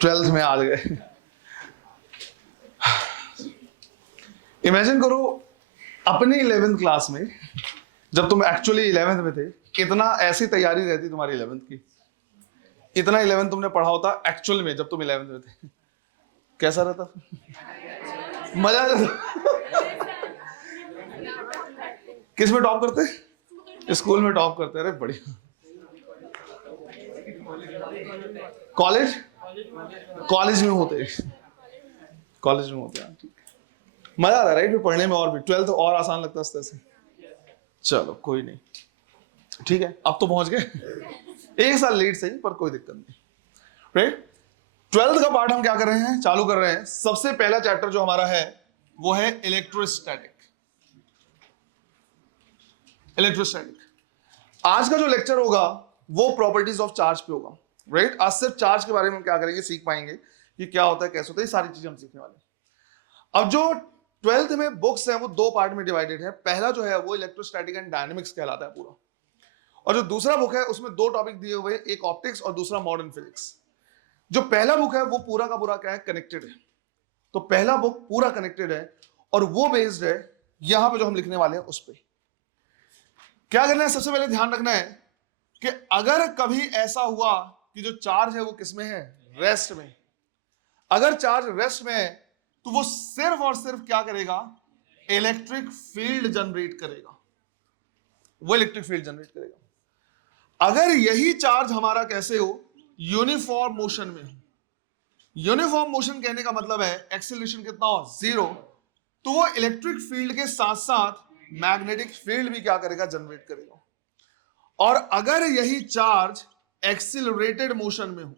12th में आ गए। Imagine करो अपनी 11th क्लास में, जब तुम एक्चुअली 11th में थे, इतना ऐसी तैयारी रहती तुम्हारी 11th की, इतना 11th तुमने पढ़ा होता एक्चुअल में जब तुम 11th में थे, कैसा रहता? मजा आ जाता। किस में टॉप करते? स्कूल में टॉप करते। अरे बढ़िया। कॉलेज? कॉलेज में होते, कॉलेज में होते हैं। मजा आता है राइट? फिर पढ़ने में और भी 12th और आसान लगता है इस तरह से। चलो कोई नहीं, ठीक है, अब तो पहुंच गए। एक साल लेट सही, पर कोई दिक्कत नहीं, राइट? 12th का पार्ट हम क्या कर रहे हैं, चालू कर रहे हैं। सबसे पहला चैप्टर जो हमारा है वो है इलेक्ट्रोस्टैटिक। इलेक्ट्रोस्टैटिक आज का जो लेक्चर होगा वो प्रॉपर्टीज ऑफ चार्ज पे होगा, राइट? आज सिर्फ चार्ज के बारे में क्या करेंगे, सीख पाएंगे कि क्या होता है, कैसे होता है, ये सारी चीजें हम सीखने वाले हैं। अब जो 12th में बुक्स है वो दो पार्ट में डिवाइडेड है। पहला जो है वो इलेक्ट्रोस्टैटिक एंड डायनेमिक्स कहलाता है पूरा, और जो दूसरा बुक है उसमें दो टॉपिक दिए हुए हैं, एक ऑप्टिक्स और दूसरा मॉडर्न फिजिक्स। जो पहला बुक है वो पूरा का पूरा क्या है, कनेक्टेड है। तो पहला बुक पूरा कनेक्टेड है और वो बेस्ड है यहां पे जो हम लिखने वाले हैं उस पर। क्या करना है, सबसे पहले ध्यान रखना है कि अगर कभी ऐसा हुआ कि जो चार्ज है वो किसमें है, रेस्ट में। अगर चार्ज रेस्ट में है तो वो सिर्फ और सिर्फ क्या करेगा, इलेक्ट्रिक फील्ड जनरेट करेगा, वो इलेक्ट्रिक फील्ड जनरेट करेगा। अगर यही चार्ज हमारा कैसे हो, यूनिफॉर्म मोशन में हो। यूनिफॉर्म मोशन कहने का मतलब है एक्सीलरेशन कितना हो, 0, तो वो इलेक्ट्रिक फील्ड के साथ साथ मैग्नेटिक फील्ड भी क्या करेगा, जनरेट करेगा। और अगर यही चार्ज एक्सीलरेटेड मोशन में हो,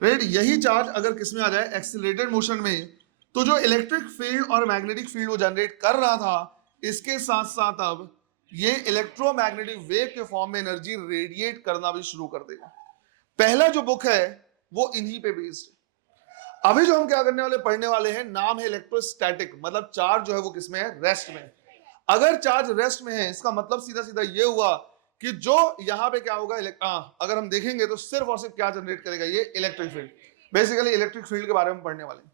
राइट, यही चार्ज अगर किसमें आ जाए, एक्सीलरेटेड मोशन में, तो जो इलेक्ट्रिक फील्ड और मैग्नेटिक फील्ड वो जनरेट कर रहा था, इसके साथ साथ अब ये इलेक्ट्रोमैग्नेटिक वेव के फॉर्म में एनर्जी रेडिएट करना भी शुरू कर देगा। पहला जो बुक है वो इन्हीं पे बेस्ड है। अभी जो हम क्या करने वाले, पढ़ने वाले हैं, नाम है इलेक्ट्रोस्टैटिक, मतलब चार्ज जो है वो किसमें है, रेस्ट में। अगर चार्ज रेस्ट में है इसका मतलब सीधा सीधा ये हुआ कि जो यहां पे क्या होगा, अगर हम देखेंगे तो सिर्फ और सिर्फ क्या जनरेट करेगा, ये electric field. Basically electric field के बारे में पढ़ने वाले हैं।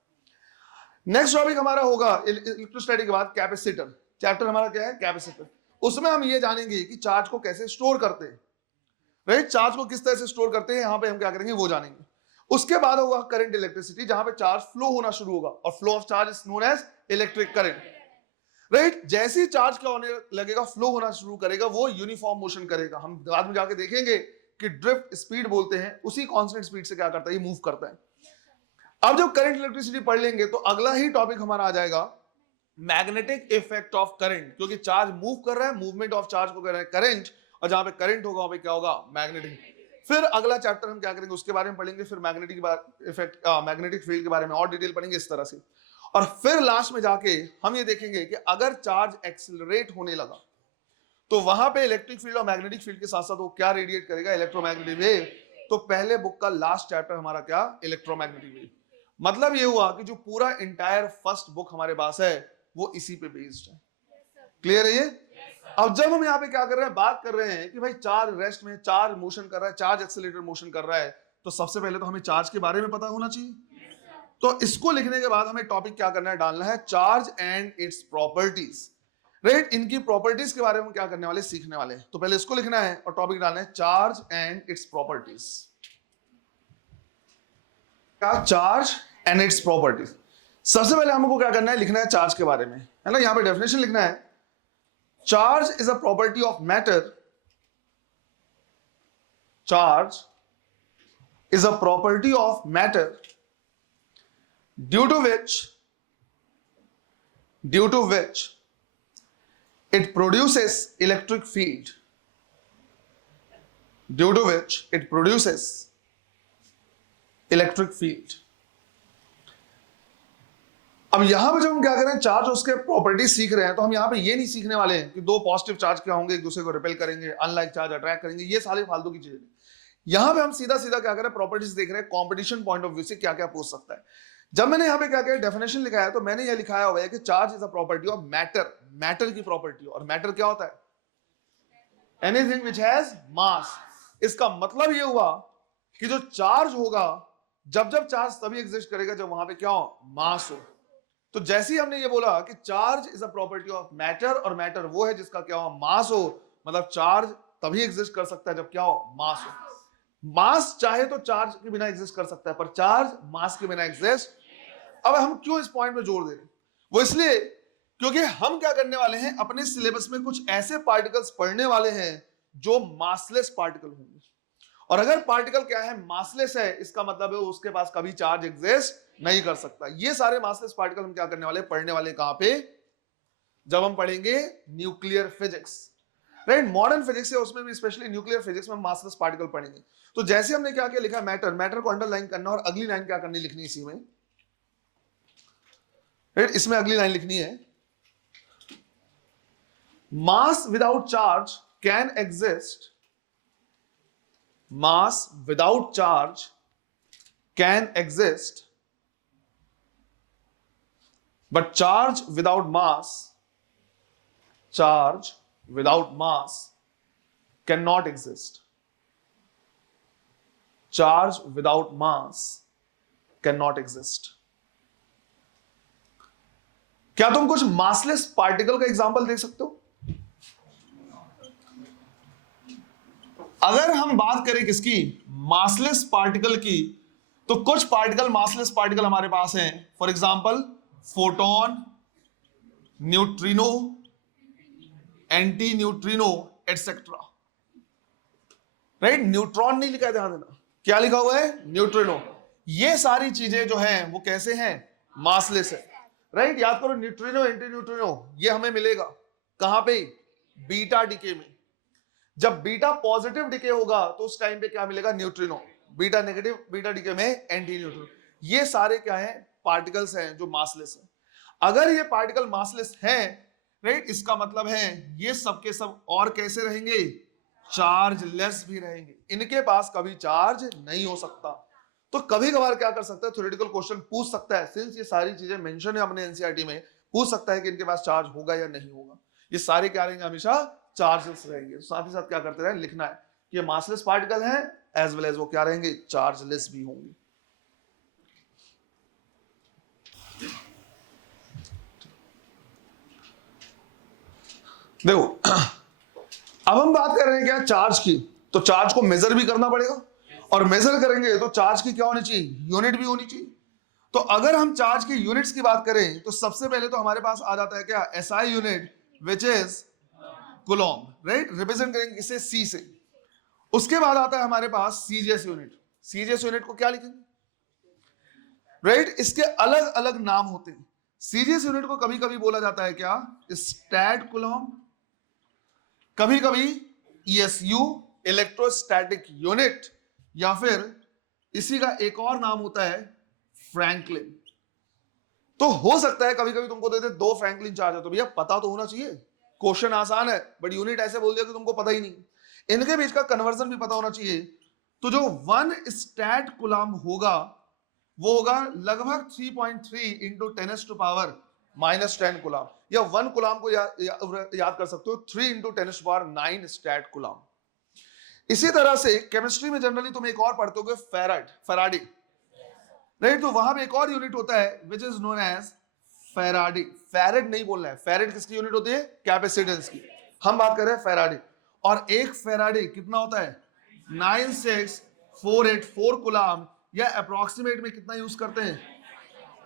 नेक्स्ट टॉपिक हमारा होगा इलेक्ट्रोस्टैटिक के बाद कैपेसिटर। चैप्टर हमारा क्या है, कैपेसिटर। उसमें हम ये जानेंगे कि चार्ज को कैसे स्टोर करते हैं, राइट? चार्ज को किस तरह से स्टोर करते हैं, यहां पे हम क्या करेंगे वो जानेंगे। उसके बाद होगा करंट इलेक्ट्रिसिटी, जहां पे चार्ज फ्लो होना शुरू होगा, और flow of charge is known as electric current, right? जैसे ही चार्ज क्या होने लगेगा, फ्लो होना शुरू करेगा, वो यूनिफॉर्म मोशन करेगा। हम बाद में जाके देखेंगे कि ड्रिफ्ट स्पीड बोलते हैं, उसी कांस्टेंट स्पीड से क्या करता है, ये मूव करता है। अब जब करंट इलेक्ट्रिसिटी पढ़ लेंगे तो अगला ही टॉपिक हमारा आ जाएगा मैग्नेटिक इफेक्ट ऑफ करंट, क्योंकि चार्ज मूव कर रहा है, मूवमेंट ऑफ चार्ज को कह रहा है करंट, और जहां पे करंट होगा वहां पे क्या होगा, मैग्नेटिक। फिर अगला चैप्टर हम क्या करेंगे, उसके बारे में पढ़ेंगे, फिर मैग्नेटिक इफेक्ट, मैग्नेटिक फील्ड के बारे में और डिटेल पढ़ेंगे इस तरह से। और फिर लास्ट में जाके हम ये देखेंगे कि अगर चार्ज एक्सिलरेट होने लगा तो वहां पे इलेक्ट्रिक फील्ड और मैग्नेटिक फील्ड के साथ साथ वो क्या रेडिएट करेगा, इलेक्ट्रोमैग्नेटिक वेव। तो पहले बुक का लास्ट चैप्टर हमारा क्या, इलेक्ट्रोमैग्नेटिक वेव। मतलब ये हुआ कि जो पूरा इंटायर फर्स्ट बुक हमारे पास है वो इसी पे बेस्ड है। क्लियर है ये? अब जब हम यहाँ पे क्या कर रहे हैं, बात कर रहे हैं कि भाई चार्ज रेस्ट में, चार्ज मोशन कर रहा है, चार्ज एक्सेलरेटेड मोशन कर रहा है, तो सबसे पहले तो हमें चार्ज के बारे में पता होना चाहिए। तो इसको लिखने के बाद हमें टॉपिक क्या करना है, डालना है charge and its properties, right? इनकी प्रॉपर्टीज के बारे में क्या करने वाले, सीखने वाले। तो पहले इसको लिखना है और टॉपिक डालना है चार्ज एंड इट्स प्रॉपर्टीज। क्या, चार्ज एंड इट्स प्रॉपर्टीज। सबसे पहले हमको क्या करना है, लिखना है चार्ज के बारे में, है ना? यहां पे डेफिनेशन लिखना है, charge is a property of matter, charge is a property of matter due to which it produces electric field, due to which it produces electric field। अब यहां पे जब हम क्या करें, चार्ज उसके प्रॉपर्टी सीख रहे हैं, तो हम यहां पे ये नहीं सीखने वाले हैं कि दो पॉजिटिव चार्ज क्या होंगे, एक दूसरे को रिपेल करेंगे, अनलाइक चार्ज अट्रैक्ट करेंगे, ये सारी फालतू की चीजें। यहां पे हम सीधा सीधा क्या करें, प्रॉपर्टीज देख रहे हैं, कॉम्पिटिशन पॉइंट ऑफ व्यू से क्या क्या पूछ सकता है। जब मैंने यहां पे क्या किया, डेफिनेशन लिखा है, तो मैंने ये लिखाया हुआ है कि charge is a property of matter, matter की प्रॉपर्टी। और मैटर क्या होता है, एनीथिंग विच हैज मास। इसका मतलब ये हुआ कि जो चार्ज होगा जब जब चार्ज तभी एग्जिस्ट करेगा जब वहां पे क्या हो, मास हो। तो जैसे ही हमने ये बोला कि charge is a property of matter, और मैटर वो है जिसका क्या हो, मास हो, मतलब चार्ज तभी एग्जिस्ट कर सकता है जब क्या हो, मास हो। मास चाहे तो चार्ज के बिना एग्जिस्ट कर सकता है, पर चार्ज मास के बिना एग्जिस्ट। अब हम क्यों इस पॉइंट पे जोर दे रहे हैं, वो इसलिए क्योंकि हम क्या करने वाले हैं, अपने सिलेबस में कुछ ऐसे पार्टिकल्स पढ़ने वाले हैं जो मासलेस पार्टिकल होंगे। और अगर पार्टिकल क्या है, मासलेस है, इसका मतलब है उसके पास कभी चार्ज एग्जिस्ट नहीं कर सकता। ये सारे मासलेस पार्टिकल हम क्या करने वाले, पढ़ने वाले कहां पे, जब हम पढ़ेंगे nuclear physics, right. Modern physics है उसमें भी, स्पेशली न्यूक्लियर फिजिक्स में मासलेस पार्टिकल पढ़ेंगे। तो जैसे हमने क्या किया, लिखा मैटर, मैटर को अंडरलाइन करना, और अगली लाइन क्या करनी, लिखनी इसी में, राइट। इसमें अगली लाइन लिखनी है, mass without charge can exist, mass without charge can exist, but charge without mass cannot exist. Charge without mass cannot exist. क्या तुम कुछ मासलेस पार्टिकल का एग्जांपल दे सकते हो? अगर हम बात करें किसकी, मासलेस पार्टिकल की, तो कुछ पार्टिकल, मासलेस पार्टिकल हमारे पास हैं। For example photon, neutrino, anti neutrino, etcetera, right. Neutron नहीं लिखा है, ध्यान देना, क्या लिखा हुआ है, न्यूट्रिनो। ये सारी चीजें जो हैं वो कैसे हैं, मासलेस है, राइट। याद करो, न्यूट्रिनो, एंटी न्यूट्रिनो, ये हमें मिलेगा कहां पे, बीटा डीके में। जब बीटा पॉजिटिव डिके होगा तो उस टाइम पे क्या मिलेगा, neutrino. Beta negative, beta decay में एंटी न्यूट्रिनो। ये सारे क्या है, पार्टिकल्स हैं जो मासलेस हैं। अगर ये पार्टिकल मासलेस हैं, राइट, इसका मतलब है ये सब के सब और कैसे रहेंगे, चार्जलेस भी रहेंगे। इनके पास कभी चार्ज नहीं हो सकता। तो कभी कभार क्या कर सकता है, थ्योरेटिकल क्वेश्चन पूछ सकता है, सिंस ये सारी चीजें मेंशन है अपने एनसीईआरटी में, पूछ सकता है कि इनके पास चार्ज होगा या नहीं होगा। ये सारे क्या रहेंगे, हमेशा चार्जेस रहेंगे। साथ ही साथ क्या करते रहे, लिखना है कि ये मासलेस पार्टिकल हैं, एज वेल एज वो क्या रहेंगे, चार्जलेस भी होंगे। देखो, अब हम बात कर रहे हैं क्या, चार्ज की। तो चार्ज को मेजर भी करना पड़ेगा, और मेजर करेंगे तो चार्ज की क्या होनी चाहिए, यूनिट भी होनी चाहिए। तो अगर हम चार्ज की यूनिट्स की बात करें तो सबसे पहले तो हमारे पास आ जाता है क्या, SI unit, which is Coulomb, right. Represent करेंगे इसे सी से। उसके बाद आता है हमारे पास सीजीएस यूनिट। सीजीएस यूनिट को क्या लिखेंगे, राइट। इसके अलग अलग नाम होते हैं। सीजीएस यूनिट को कभी कभी बोला जाता है क्या, स्टैट कूलॉम, कभी कभी ईएसयू, इलेक्ट्रोस्टैटिक यूनिट, या फिर इसी का एक और नाम होता है फ्रैंकलिन। तो हो सकता है कभी कभी तुमको देते दो फ्रैंकलिन चार्ज है, तो भैया पता तो होना चाहिए, क्वेश्चन आसान है, बट यूनिट ऐसे बोल दिया कि तुमको पता ही नहीं। इनके बीच का कन्वर्जन भी पता होना चाहिए। तो जो 1 स्टैट कूलम होगा वो होगा लगभग 3.3 इंटू 10⁻⁻10 कूलम, या 1 कूलम को याद कर सकते हो 3 इंटू 10⁹ स्टैट कूलम। इसी तरह से केमिस्ट्री में जनरली तुम एक और पढ़ते हो, फैराडे, राइट। तो वहां पे एक और यूनिट होता है which is known as Faraday. Farad नहीं बोलना है, फैरेड किसकी यूनिट होती है, कैपेसिटेंस की। हम बात कर रहे हैं फैराडे। और एक फैराडे कितना होता है, 96484 कूलम, या अप्रोक्सीमेट में कितना यूज करते हैं,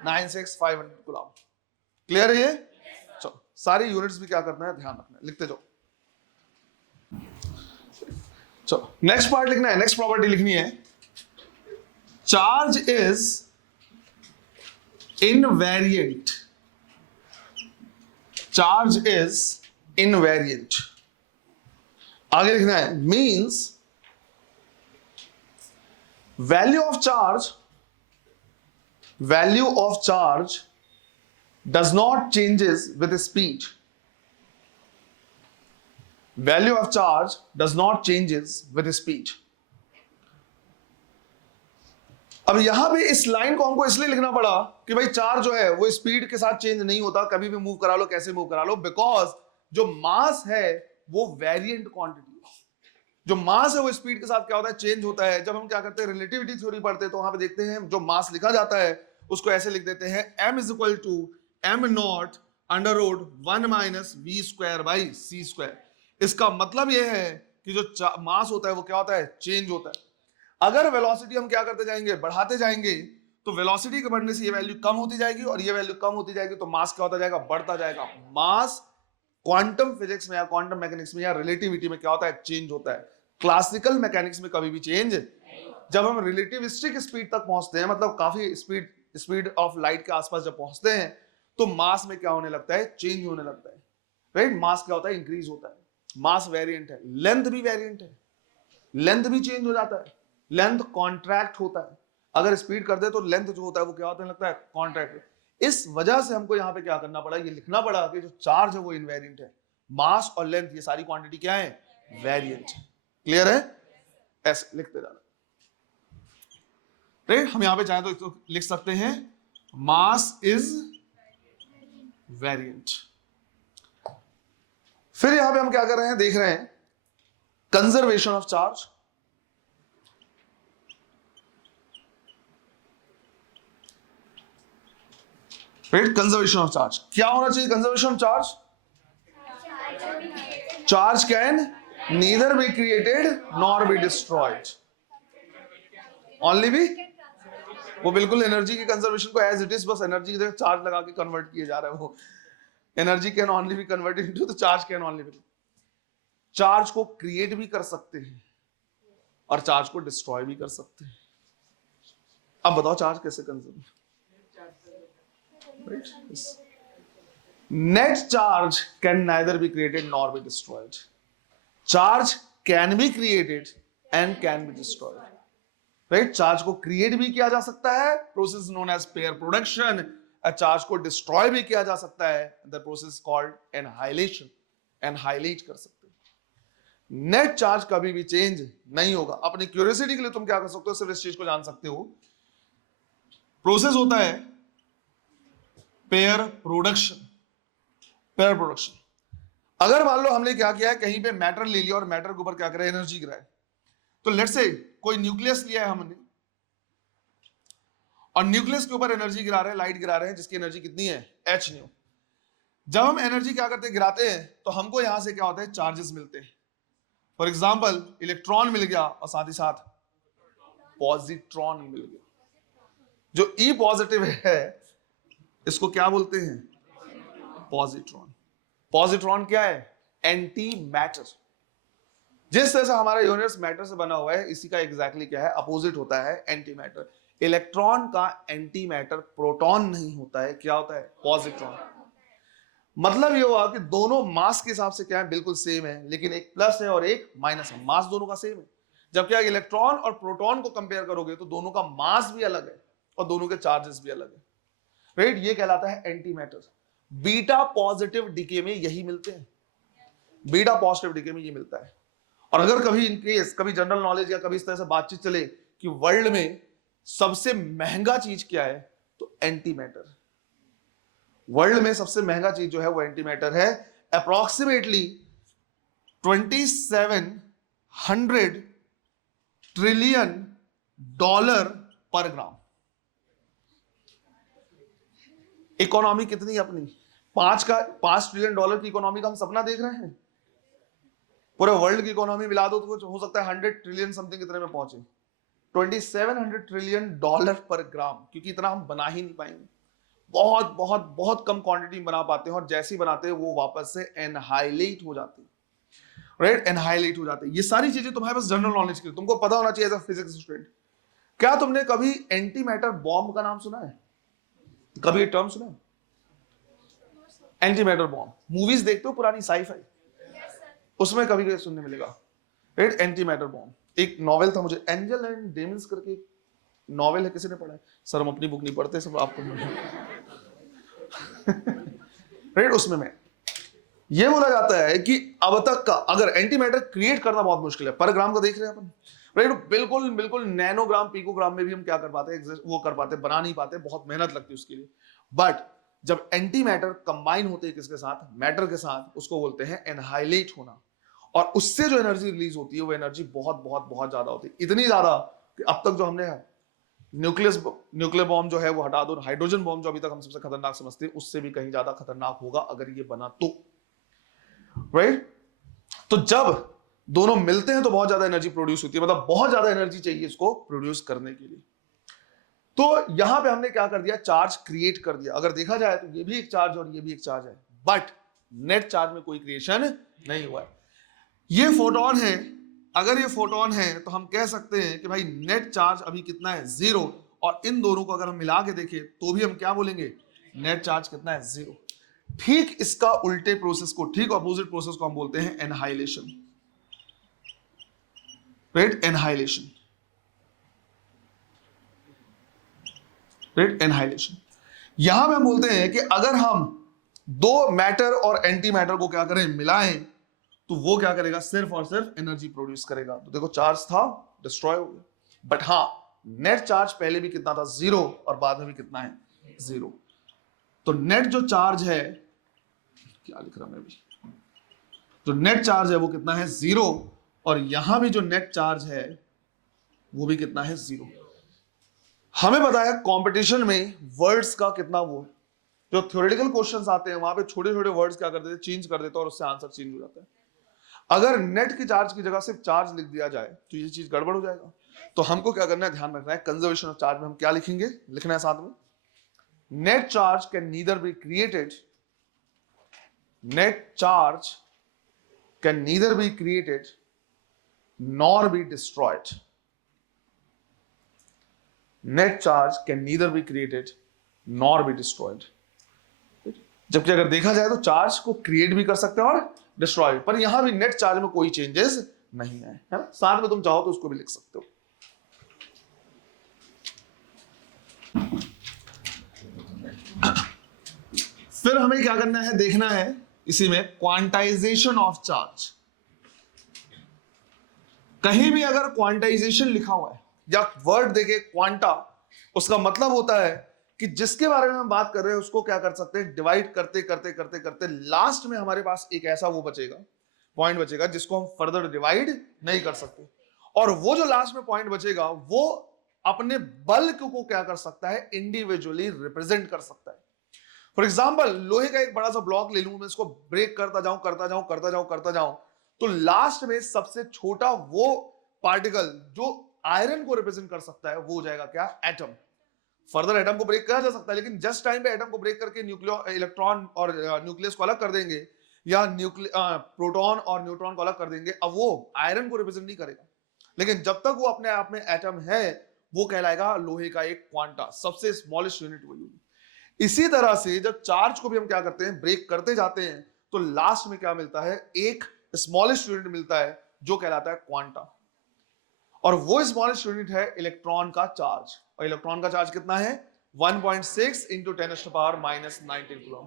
96500 कूलम। क्लियर है ये? चलो, सारी यूनिट्स भी क्या करना है, ध्यान रखना है, लिखते जाओ। चलो नेक्स्ट पार्ट लिखना है, नेक्स्ट प्रॉपर्टी लिखनी है, charge is invariant. Charge is invariant. आगे लिखना है, means value of charge does not changes with speed. Value of charge does not changes with speed. अब यहां पे इस लाइन को हमको इसलिए लिखना पड़ा कि भाई चार्ज जो है वो स्पीड के साथ चेंज नहीं होता, कभी भी मूव करा लो, कैसे मूव करा लो, बिकॉज जो मास है वो वेरिएंट क्वांटिटी है। जो मास है वो स्पीड के साथ क्या होता है, चेंज होता है। जब हम क्या करते हैं, रिलेटिविटी थ्योरी पढ़ते हैं, तो वहां पे देखते हैं जो मास लिखा जाता है उसको ऐसे लिख देते हैं, m is equal to m not under root 1 minus v square by c square. इसका मतलब यह है कि जो मास होता है वो क्या होता है, चेंज होता है। अगर वेलोसिटी हम क्या करते जाएंगे, बढ़ाते जाएंगे, तो वेलोसिटी के बढ़ने से ये वैल्यू कम होती जाएगी, और ये वैल्यू कम होती जाएगी, तो मास क्या होता जाएगा, बढ़ता जाएगा। मास क्वांटम फिजिक्स में या क्वांटम मैकेनिक्स में या रिलेटिविटी में क्या होता है, चेंज होता है। क्लासिकल मैकेनिक्स में कभी भी चेंज। जब हम रिलेटिविस्टिक स्पीड तक पहुंचते हैं, मतलब काफी स्पीड ऑफ लाइट के आसपास जब पहुंचते हैं, तो मास में क्या होने लगता है, चेंज होने लगता है, राइट। मास क्या होता है, इंक्रीज होता है। मास वेरिएंट है, लेंथ भी वेरिएंट है, लेंथ भी चेंज हो जाता है, लेंथ कॉन्ट्रैक्ट होता है। अगर स्पीड कर दे तो लेंथ जो होता है वो क्या होने लगता है, कॉन्ट्रैक्ट। इस वजह से हमको यहाँ पे क्या करना पड़ा, ये लिखना पड़ा कि जो चार्ज है वो इनवेरिएंट है, मास और लेंथ ये सारी क्वांटिटी क्या है, वेरिएंट है। क्लियर है, ऐसे लिखते जाना, राइट। हम यहां पे चाहे तो लिख सकते हैं मास इज वेरिएंट। फिर यहां पे हम क्या कर रहे हैं, देख रहे हैं conservation of charge. Right, conservation of charge क्या होना चाहिए, conservation of charge, charge can neither be created nor be destroyed, only be, वो बिल्कुल एनर्जी की कंजर्वेशन को एज इट इज, बस एनर्जी की जगह चार्ज लगा के कन्वर्ट किए जा रहे हैं। वो energy can only be converted into, तो charge can only be, charge को क्रिएट भी कर सकते हैं और चार्ज को डिस्ट्रॉय भी कर सकते हैं। अब बताओ चार्ज कैसे conserve, net charge can neither be created nor be destroyed, charge can be created and can be destroyed, right. Charge को क्रिएट भी किया जा सकता है, process known as pair production. Charge को डिस्ट्रॉय भी किया जा सकता है, the process called annihilation, annihilate कर सकते हैं। नेट चार्ज कभी भी चेंज नहीं होगा। अपनी क्यूरियोसिटी के लिए तुम क्या कर सकते हो, सिर्फ इस चीज को जान सकते हो, प्रोसेस होता है पेयर प्रोडक्शन, पेयर प्रोडक्शन। अगर मान लो हमने क्या किया है, कहीं पे मैटर ले लिया और मैटर के ऊपर क्या करें, एनर्जी गिराए, तो लेट्स से कोई न्यूक्लियस लिया है हमने और न्यूक्लियस के ऊपर एनर्जी गिरा रहे हैं, लाइट गिरा रहे हैं, जिसकी एनर्जी कितनी है, h न्यू। जब हम एनर्जी क्या करते हैं, गिराते हैं, तो हमको यहां से क्या होता है, चार्जेस मिलते हैं। फॉर एग्जांपल इलेक्ट्रॉन मिल गया और साथ ही साथ पॉजिट्रॉन मिल गया। जो ई पॉजिटिव है इसको क्या बोलते हैं, पॉजिट्रॉन। पॉजिट्रॉन क्या है, एंटी मैटर। जिस तरह से हमारा यूनिवर्स मैटर से बना हुआ है, इसी का एग्जैक्टली क्या है, अपोजिट होता है, एंटी मैटर। इलेक्ट्रॉन का एंटी मैटर प्रोटॉन नहीं होता है, क्या होता है, पॉजिट्रॉन। मतलब ये हुआ कि दोनों मास के हिसाब से क्या है, बिल्कुल सेम है, लेकिन एक प्लस है और एक माइनस है, मास दोनों का सेम है। जबकि अगर इलेक्ट्रॉन और प्रोटॉन को कंपेयर करोगे तो दोनों का मास भी अलग है और दोनों के चार्जेस भी अलग है, राइट। ये कहलाता है antimatter. Beta positive decay में यही मिलते हैं, बीटा पॉजिटिव डीके में ये मिलता है। और अगर कभी इन केस कभी जनरल नॉलेज या कभी इस तरह से बातचीत चले कि वर्ल्ड में सबसे महंगा चीज क्या है, तो एंटी मैटर। वर्ल्ड में सबसे महंगा चीज जो है वो एंटी मैटर है। अप्रोक्सीमेटली 2700 ट्रिलियन डॉलर पर ग्राम। इकोनॉमी कितनी है अपनी, 5 ट्रिलियन डॉलर की इकोनॉमी का हम सपना देख रहे हैं। पूरे वर्ल्ड की इकोनॉमी मिला दो तो हो सकता है 100 ट्रिलियन समथिंग कितने में पहुंचे, 2700 ट्रिलियन डॉलर पर ग्राम, क्योंकि इतना हम बना ही नहीं पाएंगे। बहुत बहुत बहुत कम क्वांटिटी में बना पाते हैं, और जैसे ही बनाते हैं वो वापस से एनहाइलेट हो जाती है, राइट, एनहाइलेट हो जाते हैं। ये सारी चीजें तुम्हारे पास जनरल नॉलेज के लिए तुमको पता होना चाहिए एज अ फिजिक्स स्टूडेंट। क्या तुमने कभी एंटी मैटर बॉम्ब का नाम सुना है, कभी ये टर्म सुना है, एंटी मैटर बॉम्ब? मूवीज देखते हो पुरानी साई-फाई, उसमें कभी कभी सुनने मिलेगा, राइट, एंटी मैटर बॉम्ब। एक नॉवेल था, मुझे एंजल एंड डेमन्स करके नॉवेल है, किसी ने पढ़ा है? सर हम अपनी बुक नहीं पढ़ते, सब आपको राइट। उसमें मैं ये बोला जाता है कि अब तक का अगर एंटी मैटर क्रिएट करना बहुत मुश्किल है, पर ग्राम का देख रहे हैं अपन, राइट, बिल्कुल बिल्कुल नैनोग्राम पिकोग्राम में भी हम क्या कर पाते हैं, वो कर पाते, बना नहीं पाते, बहुत मेहनत लगती है उसके लिए। बट जब एंटी मैटर कंबाइन होते हैं किसके साथ, मैटर के साथ, उसको बोलते हैं एनहाइलेट होना। और उससे जो एनर्जी रिलीज होती है वो एनर्जी बहुत बहुत बहुत ज्यादा होती है, इतनी ज्यादा कि अब तक जो हमने न्यूक्लियर बॉम्ब जो है वो हटा दो, हाइड्रोजन बॉम्ब जो अभी तक हम सबसे खतरनाक समझते हैं उससे भी कहीं ज्यादा खतरनाक होगा अगर ये बना तो, राइट। तो जब दोनों मिलते हैं तो बहुत ज्यादा एनर्जी प्रोड्यूस होती है, मतलब बहुत ज्यादा एनर्जी चाहिए इसको प्रोड्यूस करने के लिए। तो यहां पे हमने क्या कर दिया, चार्ज क्रिएट कर दिया। अगर देखा जाए तो ये भी एक चार्ज और ये भी एक चार्ज है, बट नेट चार्ज में कोई क्रिएशन नहीं हुआ है। ये फोटोन है, अगर ये फोटोन है तो हम कह सकते हैं कि भाई नेट चार्ज अभी कितना है, 0। और इन दोनों को अगर हम मिला के देखें तो भी हम क्या बोलेंगे, नेट चार्ज कितना है, 0। ठीक इसका उल्टे प्रोसेस को, ठीक अपोजिट प्रोसेस को हम बोलते हैं annihilation, right, annihilation, right, annihilation. यहां पे हम बोलते हैं कि अगर हम दो मैटर और एंटी मैटर को क्या करें, मिलाएं, तो वो क्या करेगा, सिर्फ और सिर्फ एनर्जी प्रोड्यूस करेगा। तो देखो चार्ज था, डिस्ट्रॉय हो गया, बट हाँ नेट चार्ज पहले भी कितना था, 0, और बाद में भी कितना है, 0। तो नेट जो चार्ज है, क्या लिख रहा मैं भी, जो नेट चार्ज है वो कितना है, 0, और यहां भी जो नेट चार्ज है वो भी कितना है, 0। हमें बताया कंपटीशन में वर्ड्स का कितना वो है, जो थ्योरेटिकल क्वेश्चंस आते हैं वहां पे छोटे छोटे वर्ड्स क्या कर देते हैं, चेंज कर देते हैं और उससे आंसर चेंज हो जाता है। अगर नेट की चार्ज की जगह सिर्फ चार्ज लिख दिया जाए तो ये चीज गड़बड़ हो जाएगा। तो हमको क्या करना है, ध्यान रखना है, कंजर्वेशन ऑफ चार्ज में हम क्या लिखेंगे, लिखना है साथ में, net charge can neither be created, net charge can neither be created nor be destroyed, net charge can neither be created nor be destroyed. जबकि अगर देखा जाए तो चार्ज को क्रिएट भी कर सकते हैं और डिस्ट्रॉय, पर यहां भी नेट चार्ज में कोई चेंजेस नहीं है, है ना। साथ में तुम चाहो तो उसको भी लिख सकते हो। फिर हमें क्या करना है, देखना है इसी में क्वांटाइजेशन ऑफ चार्ज। कहीं भी अगर क्वांटाइजेशन लिखा हुआ है या वर्ड देखे क्वांटा, उसका मतलब होता है कि जिसके बारे में हम बात कर रहे हैं उसको क्या कर सकते हैं, डिवाइड करते करते करते करते लास्ट में हमारे पास एक ऐसा वो बचेगा, पॉइंट बचेगा जिसको हम फर्दर डिवाइड नहीं कर सकते। और वो जो लास्ट में पॉइंट बचेगा वो अपने बल्क को क्या कर सकता है, इंडिविजुअली रिप्रेजेंट कर सकता है। फॉर एग्जाम्पल लोहे का एक बड़ा सा ब्लॉक ले लूं, मैं इसको ब्रेक करता जाऊं करता जाऊं करता जाऊं करता जाऊं, तो लास्ट में सबसे छोटा वो पार्टिकल जो आयरन को रिप्रेजेंट कर सकता है वो हो जाएगा क्या, एटम। फर्दर एटम को ब्रेक किया जा सकता है, लेकिन जस्ट टाइम पे एटम को ब्रेक करके इलेक्ट्रॉन और न्यूक्लियस को अलग कर देंगे, या प्रोटॉन और न्यूट्रॉन को अलग कर देंगे, अब वो आयरन को रिप्रेजेंट नहीं करेगा। लेकिन जब तक वो अपने आप में एटम है वो कहलाएगा लोहे का एक क्वांटा, सबसे स्मॉलेस्ट यूनिट वही होगी। इसी तरह से जब चार्ज को भी हम क्या करते हैं, ब्रेक करते जाते हैं, तो लास्ट में क्या मिलता है, एक स्मॉलेस्ट यूनिट मिलता है जो कहलाता है क्वांटा। और वो स्मॉलेस्ट यूनिट है इलेक्ट्रॉन का चार्ज, और इलेक्ट्रॉन का चार्ज कितना है, 1.6 इंटू 10⁻⁻⁹ कूलम।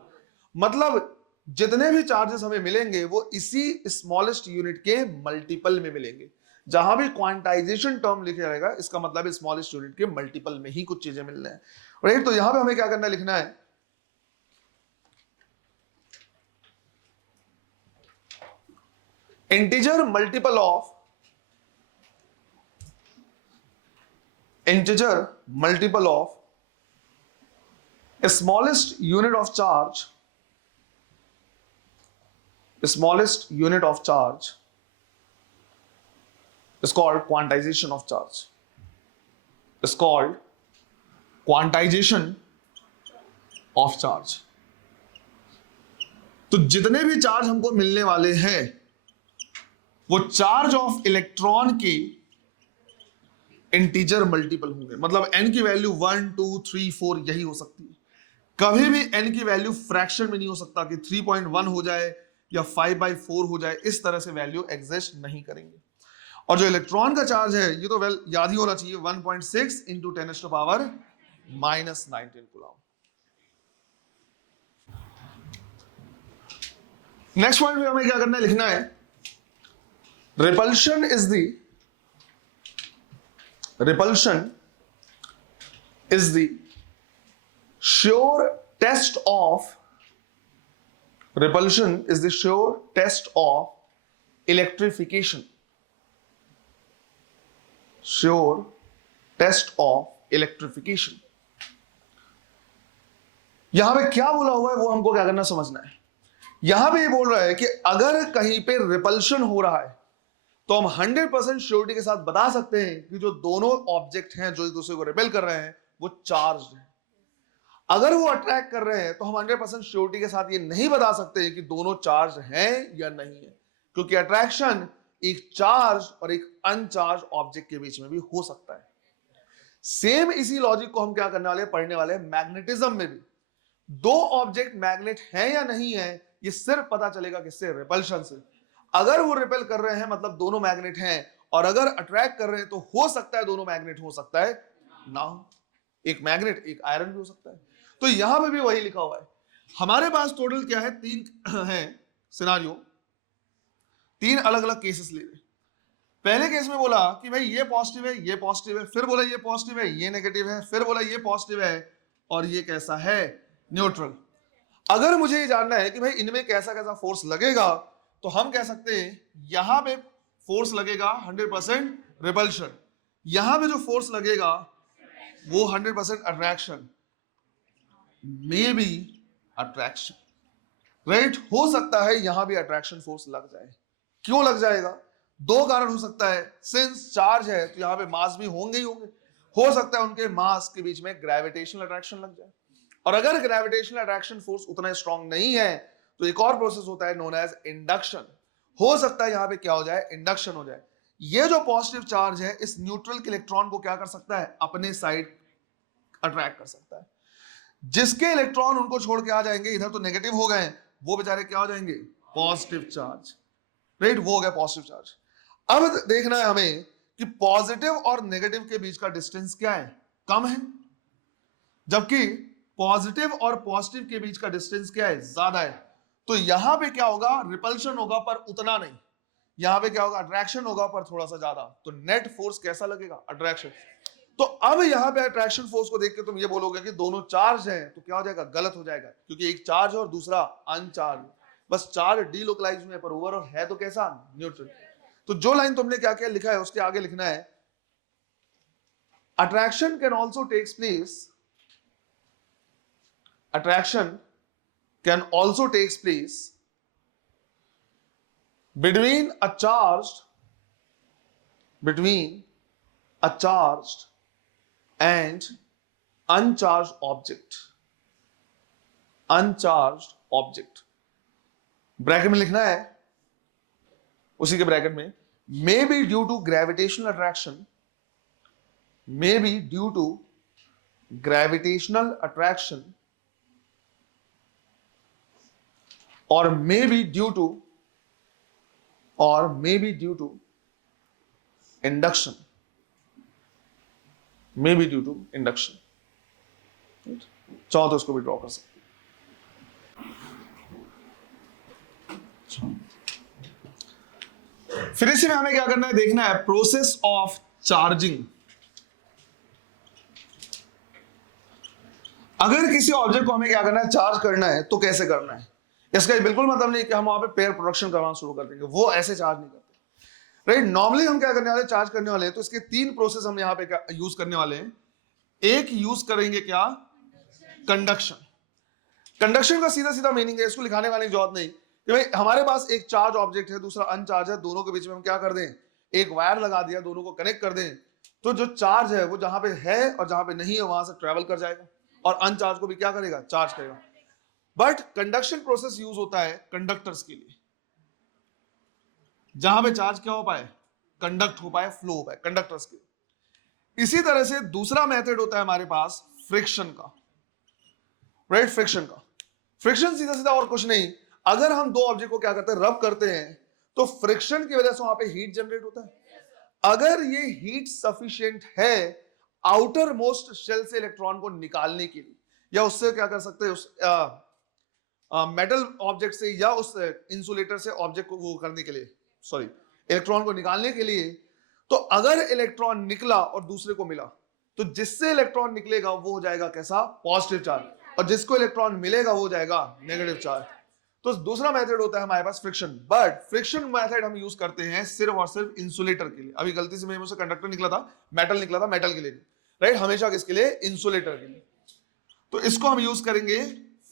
मतलब जितने भी चार्जेस हमें मिलेंगे वो इसी स्मॉलेस्ट यूनिट के मल्टीपल में मिलेंगे। जहां भी क्वांटाइजेशन टर्म लिखा जाएगा इसका मतलब स्मॉलेस्ट यूनिट के मल्टीपल में ही कुछ चीजें मिलने हैं, राइट। तो यहां पे हमें क्या करना है, लिखना है integer multiple of smallest unit of charge is called quantization of charge, is called quantization of charge। तो जितने भी चार्ज हमको मिलने वाले हैं वो चार्ज ऑफ इलेक्ट्रॉन के इंटीजर मल्टीपल होंगे। मतलब n की वैल्यू 1 2 3 4 यही हो सकती है, कभी भी n की वैल्यू फ्रैक्शन में नहीं हो सकता कि 3.1 हो जाए या 5/4 हो जाए, इस तरह से वैल्यू एग्जिस्ट नहीं करेंगे। और जो इलेक्ट्रॉन का चार्ज है ये तो याद ही होना चाहिए, 1.6 इंटू 10⁻⁻⁹ कूलम। नेक्स्ट पॉइंट में हमें क्या करना है, लिखना है repulsion is the sure test of electrification, sure test of electrification. यहां पे क्या बोला हुआ है वो हमको क्या करना समझना है। यहां पे ये बोल रहा है कि अगर कहीं पे रिपल्शन हो रहा है तो हम 100% श्योरिटी के साथ बता सकते हैं कि जो दोनों ऑब्जेक्ट हैं जो एक दूसरे को रिपेल कर रहे हैं वो चार्ज है। अगर वो अट्रैक्ट कर रहे हैं तो हम 100% श्योरिटी के साथ ये नहीं बता सकते कि दोनों चार्ज हैं या नहीं है, क्योंकि अट्रैक्शन एक चार्ज और एक अनचार्ज ऑब्जेक्ट के बीच में भी हो सकता है। सेम इसी लॉजिक को हम क्या करने वाले पढ़ने वाले हैं मैग्नेटिज्म में भी। दो ऑब्जेक्ट मैग्नेट हैं या नहीं है ये सिर्फ पता चलेगा किससे, रिपल्शन से। अगर वो रिपेल कर रहे हैं मतलब दोनों मैग्नेट हैं, और अगर अट्रैक्ट कर रहे हैं तो हो सकता है दोनों मैग्नेट, हो सकता है ना हो, एक मैग्नेट एक आयरन भी हो सकता है। तो यहां पे भी वही लिखा हुआ है। हमारे पास टोटल क्या है, 3 है सिनारियो, 3 अलग अलग केसेस ले रहे। पहले केस में बोला कि भाई ये पॉजिटिव है, ये पॉजिटिव है, फिर बोला ये पॉजिटिव है, ये नेगेटिव है, फिर बोला ये पॉजिटिव है और ये कैसा है, न्यूट्रल। अगर मुझे ये जानना है कि भाई इनमें कैसा कैसा फोर्स लगेगा तो हम कह सकते हैं यहां पे फोर्स लगेगा 100% रिपल्शन, यहां पे जो फोर्स लगेगा वो 100% attraction, may be attraction, right. हो सकता है यहां भी अट्रैक्शन फोर्स लग जाए। क्यों लग जाएगा, 2 कारण हो सकता है। सिंस चार्ज है तो यहां पे मास भी होंगे ही होंगे, हो सकता है उनके मास के बीच में ग्रेविटेशनल अट्रैक्शन लग जाए, और अगर ग्रेविटेशनल अट्रैक्शन फोर्स उतना स्ट्रांग नहीं है तो एक और प्रोसेस होता है नोन एज इंडक्शन। हो सकता है यहां पे क्या हो जाए, इंडक्शन हो जाए। ये जो पॉजिटिव चार्ज है इस न्यूट्रल के इलेक्ट्रॉन को क्या कर सकता है, अपने साइड अट्रैक्ट कर सकता है। जिसके इलेक्ट्रॉन उनको छोड़ के आ जाएंगे, इधर तो नेगेटिव हो गए, वो बेचारे क्या हो जाएंगे, पॉजिटिव चार्ज, राइट, वो हो गया पॉजिटिव चार्ज। अब देखना है हमें कि पॉजिटिव और नेगेटिव के बीच का डिस्टेंस क्या है, कम है, जबकि पॉजिटिव और पॉजिटिव के बीच का डिस्टेंस क्या है, ज्यादा है। तो यहां पे क्या होगा, रिपल्शन होगा पर उतना नहीं, यहां पे क्या होगा, अट्रैक्शन होगा पर थोड़ा सा ज्यादा। तो नेट फोर्स कैसा लगेगा, अट्रैक्शन। तो अब यहां पे अट्रैक्शन फोर्स को देख के तुम ये बोलोगे कि दोनों चार्ज हैं, तो क्या हो जाएगा, गलत हो जाएगा, क्योंकि एक चार्ज और दूसरा अनचार्ज। बस चार्ज डीलोकलाइज में पर ओवरऑल है तो कैसा, न्यूट्रल। तो जो लाइन तुमने क्या क्या लिखा है उसके आगे लिखना है, attraction can also takes place, attraction can also takes place between a charged and uncharged object। Bracket में लिखना है, उसी के ब्रैकेट में, may be due to gravitational attraction, may be due to gravitational attraction, or may be due to induction, may be due to induction। चाहो तो इसको भी ड्रॉ कर सकते। फिर इसी में हमें क्या करना है, देखना है प्रोसेस ऑफ चार्जिंग। अगर किसी ऑब्जेक्ट को हमें क्या करना है, चार्ज करना है, तो कैसे करना है। इसका बिल्कुल मतलब नहीं कि हम वहां पे पेयर प्रोडक्शन करना शुरू कर देंगे, वो ऐसे चार्ज नहीं करते, राइट। नॉर्मली हम क्या करने वाले, चार्ज करने वाले हैं, तो इसके 3 प्रोसेस हम यहाँ पे यूज करने वाले हैं। एक यूज करेंगे क्या, कंडक्शन। कंडक्शन का सीधा सीधा मीनिंग है, इसको लिखाने वाली जरूरत नहीं कि भाई हमारे पास एक चार्ज ऑब्जेक्ट है, दूसरा अनचार्ज है, दोनों के बीच में हम क्या कर दें, एक वायर लगा दिया, दोनों को कनेक्ट कर दें, तो जो चार्ज है वो जहां पे है और जहां पे नहीं है वहां से ट्रेवल कर जाएगा, और अनचार्ज को भी क्या करेगा, चार्ज करेगा। बट कंडक्शन प्रोसेस यूज होता है कंडक्टर्स के लिए, जहां पे चार्ज क्या हो पाए, कंडक्ट हो पाए, फ्लो हो पाए, कंडक्टर्स के। इसी तरह से दूसरा मेथड होता है हमारे पास फ्रिक्शन का, राइट। फ्रिक्शन सीधा सीधा और कुछ नहीं, अगर हम दो ऑब्जेक्ट को क्या करते हैं, रब करते हैं, तो फ्रिक्शन की वजह से वहां पे हीट जनरेट होता है। अगर ये हीट सफिशिएंट है आउटर मोस्ट शेल से इलेक्ट्रॉन को निकालने के लिए, या उससे क्या कर सकते हैं, उस मेटल ऑब्जेक्ट से या उस इंसुलेटर से ऑब्जेक्ट को वो करने के लिए, सॉरी, इलेक्ट्रॉन को निकालने के लिए, तो अगर इलेक्ट्रॉन निकला और दूसरे को मिला, तो जिससे इलेक्ट्रॉन निकलेगा वो हो जाएगा कैसा, पॉजिटिव चार्ज, और जिसको इलेक्ट्रॉन मिलेगा वो हो जाएगा नेगेटिव चार्ज। तो दूसरा मेथड होता है हमारे पास फ्रिक्शन, बट फ्रिक्शन मेथड हम यूज करते हैं सिर्फ और सिर्फ इंसुलेटर के लिए। अभी गलती से मेरे मुंह से कंडक्टर निकला था, मेटल निकला था, मेटल के लिए नहीं, राइट, हमेशा किसके लिए? इंसुलेटर के लिए। तो इसको हम यूज करेंगे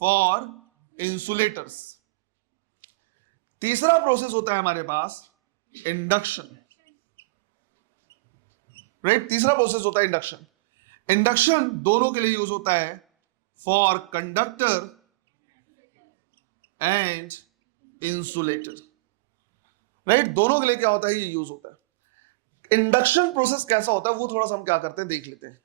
फॉर इंसुलेटर्स। तीसरा प्रोसेस होता है हमारे पास इंडक्शन, राइट, तीसरा प्रोसेस होता है इंडक्शन। इंडक्शन दोनों के लिए यूज होता है, for conductor and insulator, right, दोनों के लिए क्या होता है? ये यूज होता है। इंडक्शन प्रोसेस कैसा होता है वो थोड़ा सा हम क्या करते हैं देख लेते हैं।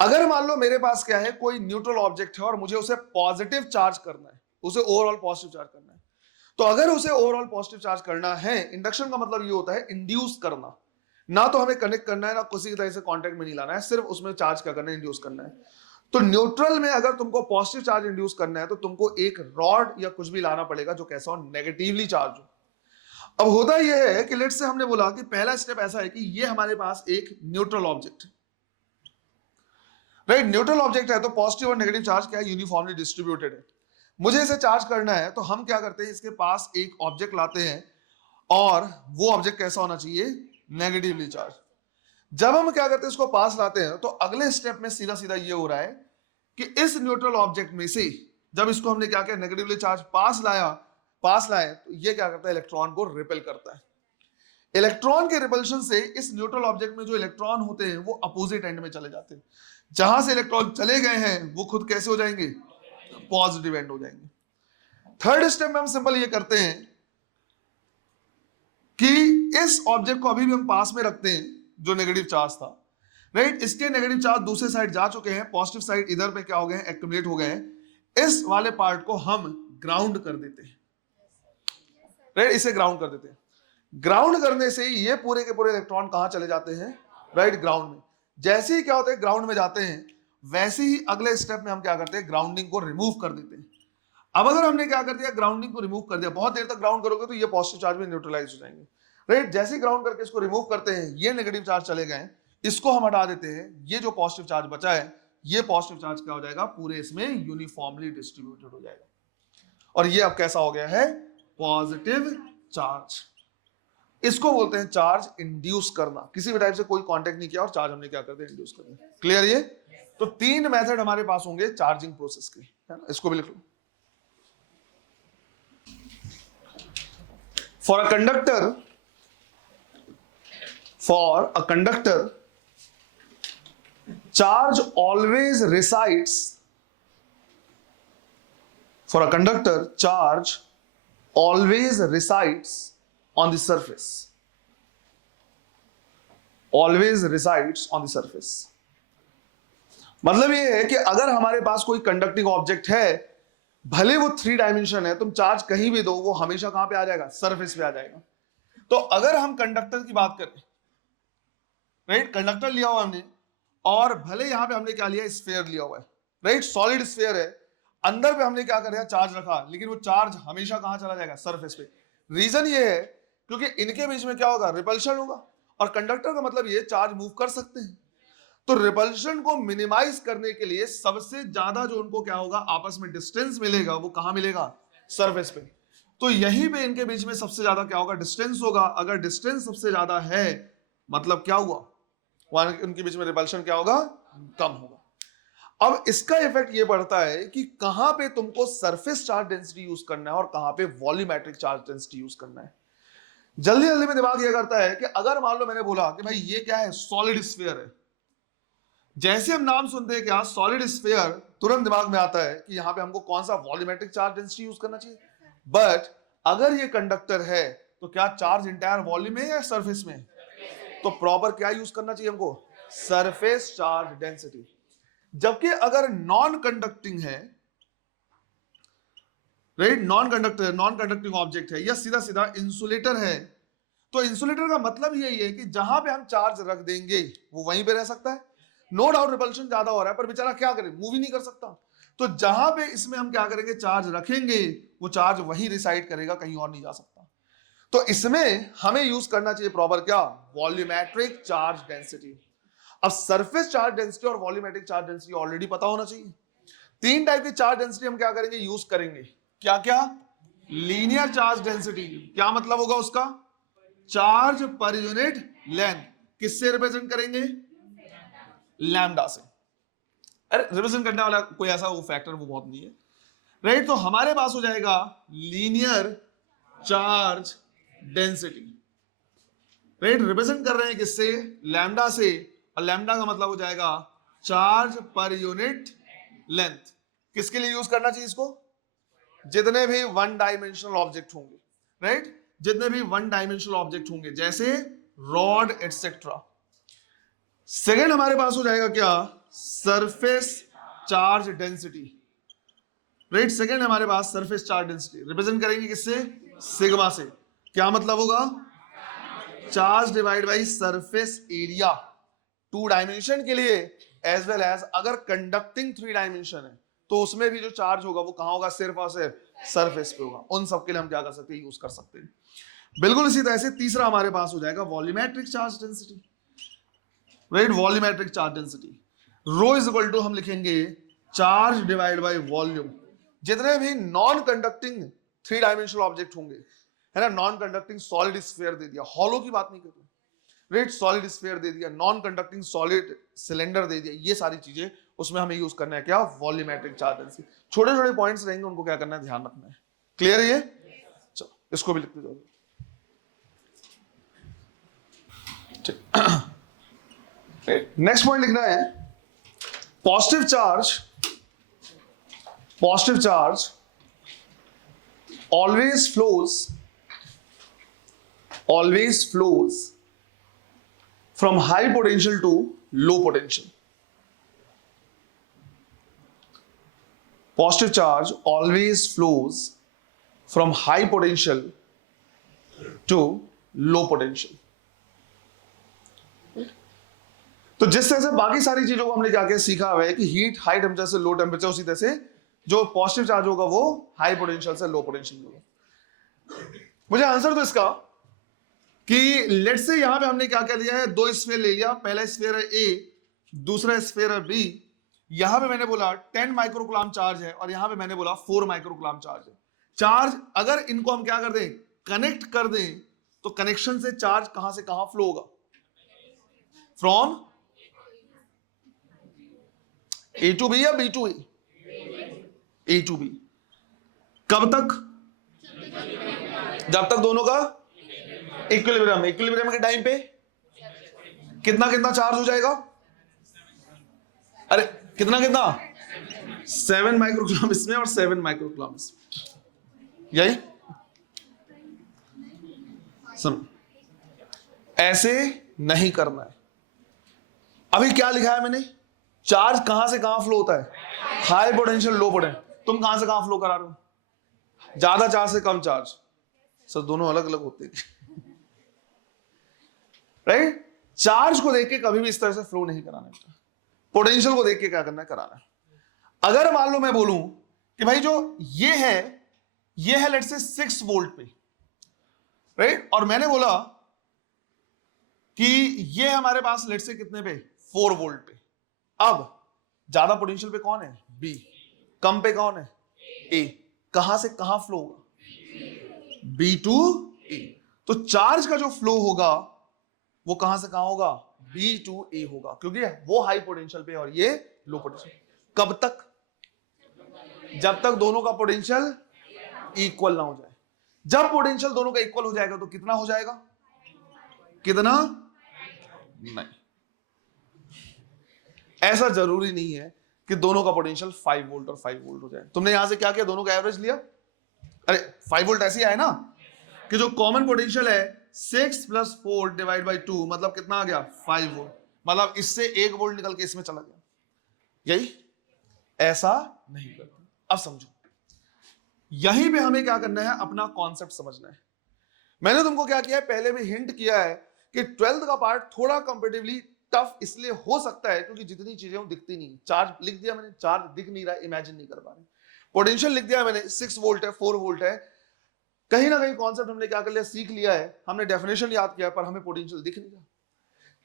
अगर मान लो मेरे पास क्या है, कोई न्यूट्रल ऑब्जेक्ट है और मुझे उसे पॉजिटिव चार्ज करना है, उसे ओवरऑल पॉजिटिव चार्ज करना है, तो अगर उसे ओवरऑल पॉजिटिव चार्ज करना है, इंडक्शन का मतलब ये होता है इंड्यूस करना। ना तो हमें कनेक्ट करना है, ना किसी तरह से कांटेक्ट में नहीं लाना है, सिर्फ उसमें चार्ज क्या करना है? इंड्यूस करना है। तो न्यूट्रल में अगर तुमको पॉजिटिव चार्ज इंड्यूस करना है तो तुमको एक रॉड या कुछ भी लाना पड़ेगा जो कैसा हो? नेगेटिवली चार्ज हो। अब होता यह है कि लेट्स से हमने बोला कि पहला स्टेप ऐसा है कि ये हमारे पास एक न्यूट्रल ऑब्जेक्ट है, राइट, न्यूट्रल ऑब्जेक्ट है तो पॉजिटिव और नेगेटिव चार्ज क्या है? यूनिफॉर्मली डिस्ट्रीब्यूटेड है। मुझे इसे चार्ज करना है तो हम क्या करते हैं? इसके पास एक ऑब्जेक्ट लाते हैं और वो ऑब्जेक्ट कैसा होना चाहिए? Negatively charge. जब हम क्या करते हैं? इसको पास लाते हैं तो अगले स्टेप में सीधा सीधा ये हो रहा है कि इस न्यूट्रल ऑब्जेक्ट में से जब इसको हमने क्या किया? नेगेटिवली चार्ज पास लाए तो ये क्या करता है? इलेक्ट्रॉन को रिपेल करता है। इलेक्ट्रॉन के रिपल्शन से इस न्यूट्रल ऑब्जेक्ट में जो इलेक्ट्रॉन होते हैं वो अपोजिट एंड में चले जाते हैं। जहां से इलेक्ट्रॉन चले गए हैं वो खुद कैसे हो जाएंगे? पॉजिटिव एंड हो जाएंगे। थर्ड स्टेप में हम सिंपल ये करते हैं कि इस ऑब्जेक्ट को अभी भी हम पास में रखते हैं जो नेगेटिव चार्ज था, राइट, इसके नेगेटिव चार्ज दूसरे साइड जा चुके हैं, पॉजिटिव साइड इधर पे क्या हो गए हैं? एक्यूमुलेट हो गए हैं। इस वाले पार्ट को हम ग्राउंड कर देते हैं, राइट, इसे ग्राउंड कर देते हैं। ग्राउंड करने से ये पूरे के पूरे इलेक्ट्रॉन कहां चले जाते हैं? राइट, ग्राउंड में। जैसे ही क्या होता है? ग्राउंड में जाते हैं, वैसे ही अगले स्टेप में हम क्या करते हैं? ग्राउंडिंग को रिमूव कर देते हैं। अब अगर हमने क्या कर दिया? ग्राउंडिंग को रिमूव कर दिया, बहुत देर तक ग्राउंड करोगे तो ये पॉजिटिव चार्ज में न्यूट्रलाइज हो जाएंगे, राइट। जैसे ही ग्राउंड करके इसको रिमूव करते हैं, ये नेगेटिव चार्ज चले गए, इसको हम हटा देते हैं, ये जो पॉजिटिव चार्ज बचा है, ये पॉजिटिव चार्ज क्या हो जाएगा? पूरे इसमें यूनिफॉर्मली डिस्ट्रीब्यूटेड हो जाएगा और ये अब कैसा हो गया है? Positive charge. इसको बोलते हैं चार्ज इंड्यूस करना। किसी भी टाइप से कोई कांटेक्ट नहीं किया और चार्ज हमने क्या कर दिया? इंड्यूस कर दिया। क्लियर? ये तो तीन मेथड हमारे पास होंगे चार्जिंग प्रोसेस के, है ना। इसको भी लिख लो। For a conductor, charge always resides. For a conductor, charge always resides on the surface. Always resides on the surface. मतलब ये है कि अगर हमारे पास कोई कंडक्टिंग ऑब्जेक्ट है, भले वो 3 डायमेंशन है, तुम चार्ज कहीं भी दो, वो हमेशा कहां पे आ जाएगा? सरफेस पे आ जाएगा। तो अगर हम कंडक्टर की बात करें, राइट, कंडक्टर लिया हुआ हमने और भले यहां पे हमने क्या लिया? स्फीयर लिया हुआ है, राइट, सॉलिड स्फीयर है, अंदर पे हमने क्या कर दिया? चार्ज रखा, लेकिन वो चार्ज हमेशा कहां चला जाएगा? सरफेस पे। रीजन ये है क्योंकि इनके बीच में क्या होगा? रिपल्शन होगा, और कंडक्टर का मतलब ये चार्ज मूव कर सकते हैं। तो रिपल्शन को मिनिमाइज करने के लिए सबसे ज्यादा जो उनको क्या होगा? आपस में डिस्टेंस मिलेगा, वो कहां मिलेगा? सरफेस पे। तो यहीं पे इनके बीच में सबसे ज्यादा क्या होगा? डिस्टेंस होगा। अगर डिस्टेंस सबसे ज्यादा है, मतलब क्या हुआ? उनके बीच में रिपल्शन क्या होगा? कम होगा। अब इसका इफेक्ट ये पड़ता है कि कहां पे तुमको सरफेस चार्ज डेंसिटी यूज करना है और कहां पे वॉल्यूमेट्रिक चार्ज डेंसिटी यूज करना है। जल्दी जल्दी में दिमाग ये करता है कि अगर मान लो मैंने बोला कि भाई ये क्या है? सॉलिड स्फीयर है। जैसे हम नाम सुनते हैं क्या? सॉलिड स्फीयर, तुरंत दिमाग में आता है कि यहां पे हमको कौन सा वॉल्यूमेट्रिक चार्ज डेंसिटी यूज करना चाहिए। बट अगर ये कंडक्टर है तो क्या चार्ज इंटायर वॉल्यूम में या सरफेस में? तो प्रॉपर क्या यूज करना चाहिए हमको? Surface charge density. जबकि अगर नॉन कंडक्टिंग है, राइट, नॉन कंडक्टिंग ऑब्जेक्ट है, या सीधा सीधा इंसुलेटर है, तो इंसुलेटर का मतलब यही है कि जहां पे हम चार्ज रख देंगे वो वहीं पे रह सकता है। नो डाउट रिपल्शन ज्यादा हो रहा है, पर बेचारा क्या करे? मूव ही नहीं कर सकता। तो जहां पे इसमें हम क्या करेंगे? चार्ज रखेंगे, वो चार्ज वहीं रिसाइड करेगा, कहीं और नहीं जा सकता। तो इसमें हमें यूज करना चाहिए प्रॉपर क्या? Volumetric charge density. अब सरफेस चार्ज डेंसिटी और वॉल्यूमेट्रिक चार्ज डेंसिटी ऑलरेडी पता होना चाहिए। 3 टाइप की चार्ज डेंसिटी हम क्या करेंगे? यूज करेंगे। क्या क्या? लीनियर चार्ज डेंसिटी, क्या मतलब होगा उसका? चार्ज पर यूनिट लेंथ किससे रिप्रेजेंट करेंगे? लैम्डा से। अरे रिप्रेजेंट करने वाला कोई ऐसा वो फैक्टर वो बहुत नहीं है, राइट? तो हमारे पास हो जाएगा linear charge density, right? Represent कर रहे हैं किससे? लैम्डा से, और लैम्डा का मतलब हो जाएगा चार्ज पर यूनिट लेंथ। किसके लिए यूज करना चाहिए इसको? जितने भी वन डायमेंशनल ऑब्जेक्ट होंगे, राइट? जितने भी वन डायमेंशनल ऑब्जेक्ट होंगे जैसे रॉड एटसेट्रा। सेकेंड हमारे पास हो जाएगा क्या? Surface charge density, right? Second हमारे पास सरफेस चार्ज डेंसिटी रिप्रेजेंट करेंगे किससे? सिग्मा से। क्या मतलब होगा? Charge divide by surface area, two dimension के लिए एज वेल एज अगर कंडक्टिंग थ्री डायमेंशन है तो उसमें भी जो चार्ज होगा वो कहां होगा? सिर्फ और सिर्फ सरफेस पे होगा। उन सब के लिए हम क्या कर सकते हैं? यूज कर सकते हैं। बिल्कुल इसी तरह से तीसरा हमारे पास हो जाएगा volumetric charge density, right? Volumetric charge density rho is equal to हम लिखेंगे चार्ज डिवाइड बाय वॉल्यूम। जितने भी non conducting three dimensional object होंगे, है ना, नॉन कंडक्टिंग सॉलिड स्फीयर दे दिया, हॉलो की बात नहीं कर रहे, राइट? सॉलिड स्फीयर दे दिया, नॉन कंडक्टिंग सॉलिड सिलेंडर दे दिया, ये सारी चीजें उसमें हमें यूज करना है क्या? Volumetric charge density. छोटे छोटे पॉइंट्स रहेंगे, उनको क्या करना है? ध्यान रखना है। क्लियर है ये? चलो इसको भी लिखते जाओ। नेक्स्ट पॉइंट लिखना है positive charge always flows from high potential to low potential. Positive charge always flows from high potential to low potential. तो जिस तरह से बाकी सारी चीजों को हमने क्या क्या सीखा हुआ है कि हीट हाई टेम्परेचर से लो टेम्परेचर, उसी तरह से जो पॉजिटिव चार्ज होगा वो हाई पोटेंशियल से लो पोटेंशियल होगा। मुझे आंसर दो इसका कि लेट से यहां पे हमने क्या क्या लिया है? दो स्फीयर ले लिया, पहला स्फीयर है ए, दूसरा स्फीयर है बी। यहां पे मैंने बोला 10 माइक्रोकूलम चार्ज है और यहां पे मैंने बोला 4 माइक्रोकूलम चार्ज है। चार्ज अगर इनको हम क्या कर दें? कनेक्ट कर दें, तो कनेक्शन से चार्ज कहां से कहां फ्लो होगा? फ्रॉम ए टू बी या B to A? A to B. कब तक? जब तक दोनों का इक्विलिब्रियम। इक्विलिब्रियम के टाइम पे कितना कितना चार्ज हो जाएगा? अरे कितना कितना? 7 माइक्रोकूलम इसमें और 7 माइक्रोकूलम इसमें, यही सुन, ऐसे नहीं करना है। अभी क्या लिखा है मैंने? चार्ज कहां से कहां फ्लो होता है? High potential low potential. तुम कहां से कहां फ्लो करा रहे हो? ज्यादा चार्ज से कम चार्ज। सर दोनों अलग अलग होते हैं, राइट? चार्ज को देख के कभी भी इस तरह से फ्लो नहीं कराना है, पोटेंशियल को देख के क्या करना है? कराना है। अगर मान लो मैं बोलूं कि भाई जो ये है लेट्स से 6 वोल्ट पे, राइट? और मैंने बोला कि ये हमारे पास लेट्स से कितने पे? 4 वोल्ट पे। अब ज्यादा पोटेंशियल पे कौन है? बी। कम पे कौन है? ए। कहां से कहां फ्लो होगा? बी टू ए। तो चार्ज का जो फ्लो होगा वो कहां से कहां होगा? बी टू ए होगा, क्योंकि वो हाई पोटेंशियल पे और ये लो पोटेंशियल। कब तक? जब तक दोनों का पोटेंशियल इक्वल ना हो जाए। जब पोटेंशियल दोनों का इक्वल हो जाएगा तो कितना हो जाएगा? कितना? नहीं, ऐसा जरूरी नहीं है कि दोनों का पोटेंशियल 5 वोल्ट और 5 वोल्ट हो जाए। तुमने यहां से क्या किया? दोनों का एवरेज लिया। अरे 5 वोल्ट ऐसे ही आया ना कि जो कॉमन पोटेंशियल है 6 + 4 डिवाइड बाई 2, मतलब कितना आ गया? 5 वोल्ट। मतलब इससे 1 वोल्ट निकल के इसमें चला गया, यही। ऐसा नहीं करते। अब समझो, यहीं पे हमें क्या करना है? अपना कॉन्सेप्ट समझना है। मैंने तुमको क्या किया है? पहले भी हिंट किया है कि 12th का पार्ट थोड़ा कंपेरेटिवली टफ इसलिए हो सकता है क्योंकि जितनी चीजें वो दिखती नहीं। चार्ज लिख दिया मैंने, चार्ज दिख नहीं रहा, इमेजिन नहीं कर पा रहे। पोटेंशियल लिख दिया मैंने, 6 वोल्ट है, 4 वोल्ट है। कहीं ना कहीं कॉन्सेप्ट हमने क्या कर लिया? सीख लिया है, हमने डेफिनेशन याद किया, पर हमें पोटेंशियल दिख नहीं रहा।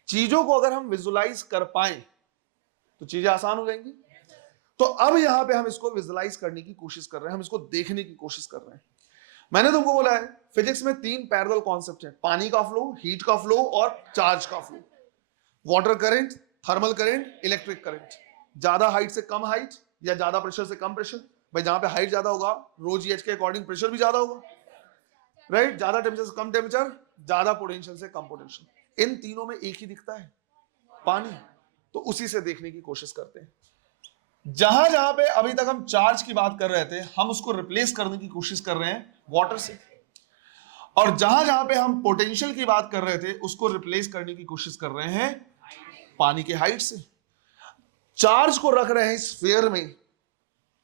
चीजों को अगर हम विजुलाइज कर पाए तो चीजें आसान हो जाएंगी। तो अब यहां पे हम इसको विजुलाइज करने की कोशिश कर रहे हैं, हम इसको देखने की कोशिश कर रहे हैं। मैंने तुमको बोला है फिजिक्स में 3 पैरेलल कॉन्सेप्ट है, पानी का फ्लो, हीट का फ्लो और चार्ज का flow. Water current, thermal current, electric current. ज्यादा हाइट से कम हाइट या ज्यादा प्रेशर से कम प्रेशर। भाई जहां पे हाइट ज्यादा होगा रो जी एच के अकॉर्डिंग प्रेशर भी ज्यादा होगा, राइट। ज्यादा टेम्परेचर से कम टेम्परेचर, ज्यादा पोटेंशियल से कम पोटेंशियल। इन तीनों में एक ही दिखता है, पानी। तो उसी से देखने की कोशिश करते हैं। जहां जहां पे अभी तक हम चार्ज की बात कर रहे थे, हम उसको रिप्लेस करने की कोशिश कर रहे हैं वाटर से, और जहां जहां पे हम पोटेंशियल की बात कर रहे थे उसको रिप्लेस करने की कोशिश कर रहे हैं पानी के हाइट से। चार्ज को रख रहे हैं स्फीयर में,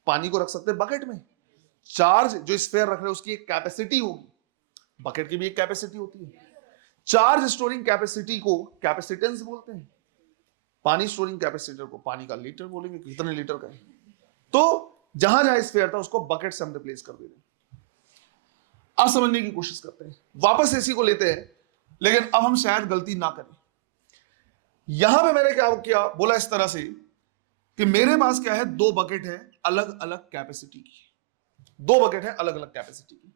पानी को रख सकते हैं बकेट में। चार्ज जो स्फीयर रख रहे हैं उसकी एक कैपेसिटी होगी, बकेट की भी एक कैपेसिटी होती है। चार्ज स्टोरिंग कैपेसिटी को कैपेसिटेंस बोलते हैं, पानी स्टोरिंग कैपेसिटर को पानी का लीटर बोलेंगे, कितने लीटर का है। तो जहां जहां स्फीयर था उसको बकेट से हम रिप्लेस कर दे रहे हैं। अब समझने की कोशिश करते हैं, वापस इसी को लेते हैं, लेकिन अब हम शायद गलती ना करें। यहां पे मैंने क्या किया, बोला इस तरह से कि मेरे पास क्या है, 2 बकेट है अलग अलग कैपेसिटी की, 2 बकेट है अलग अलग कैपेसिटी की,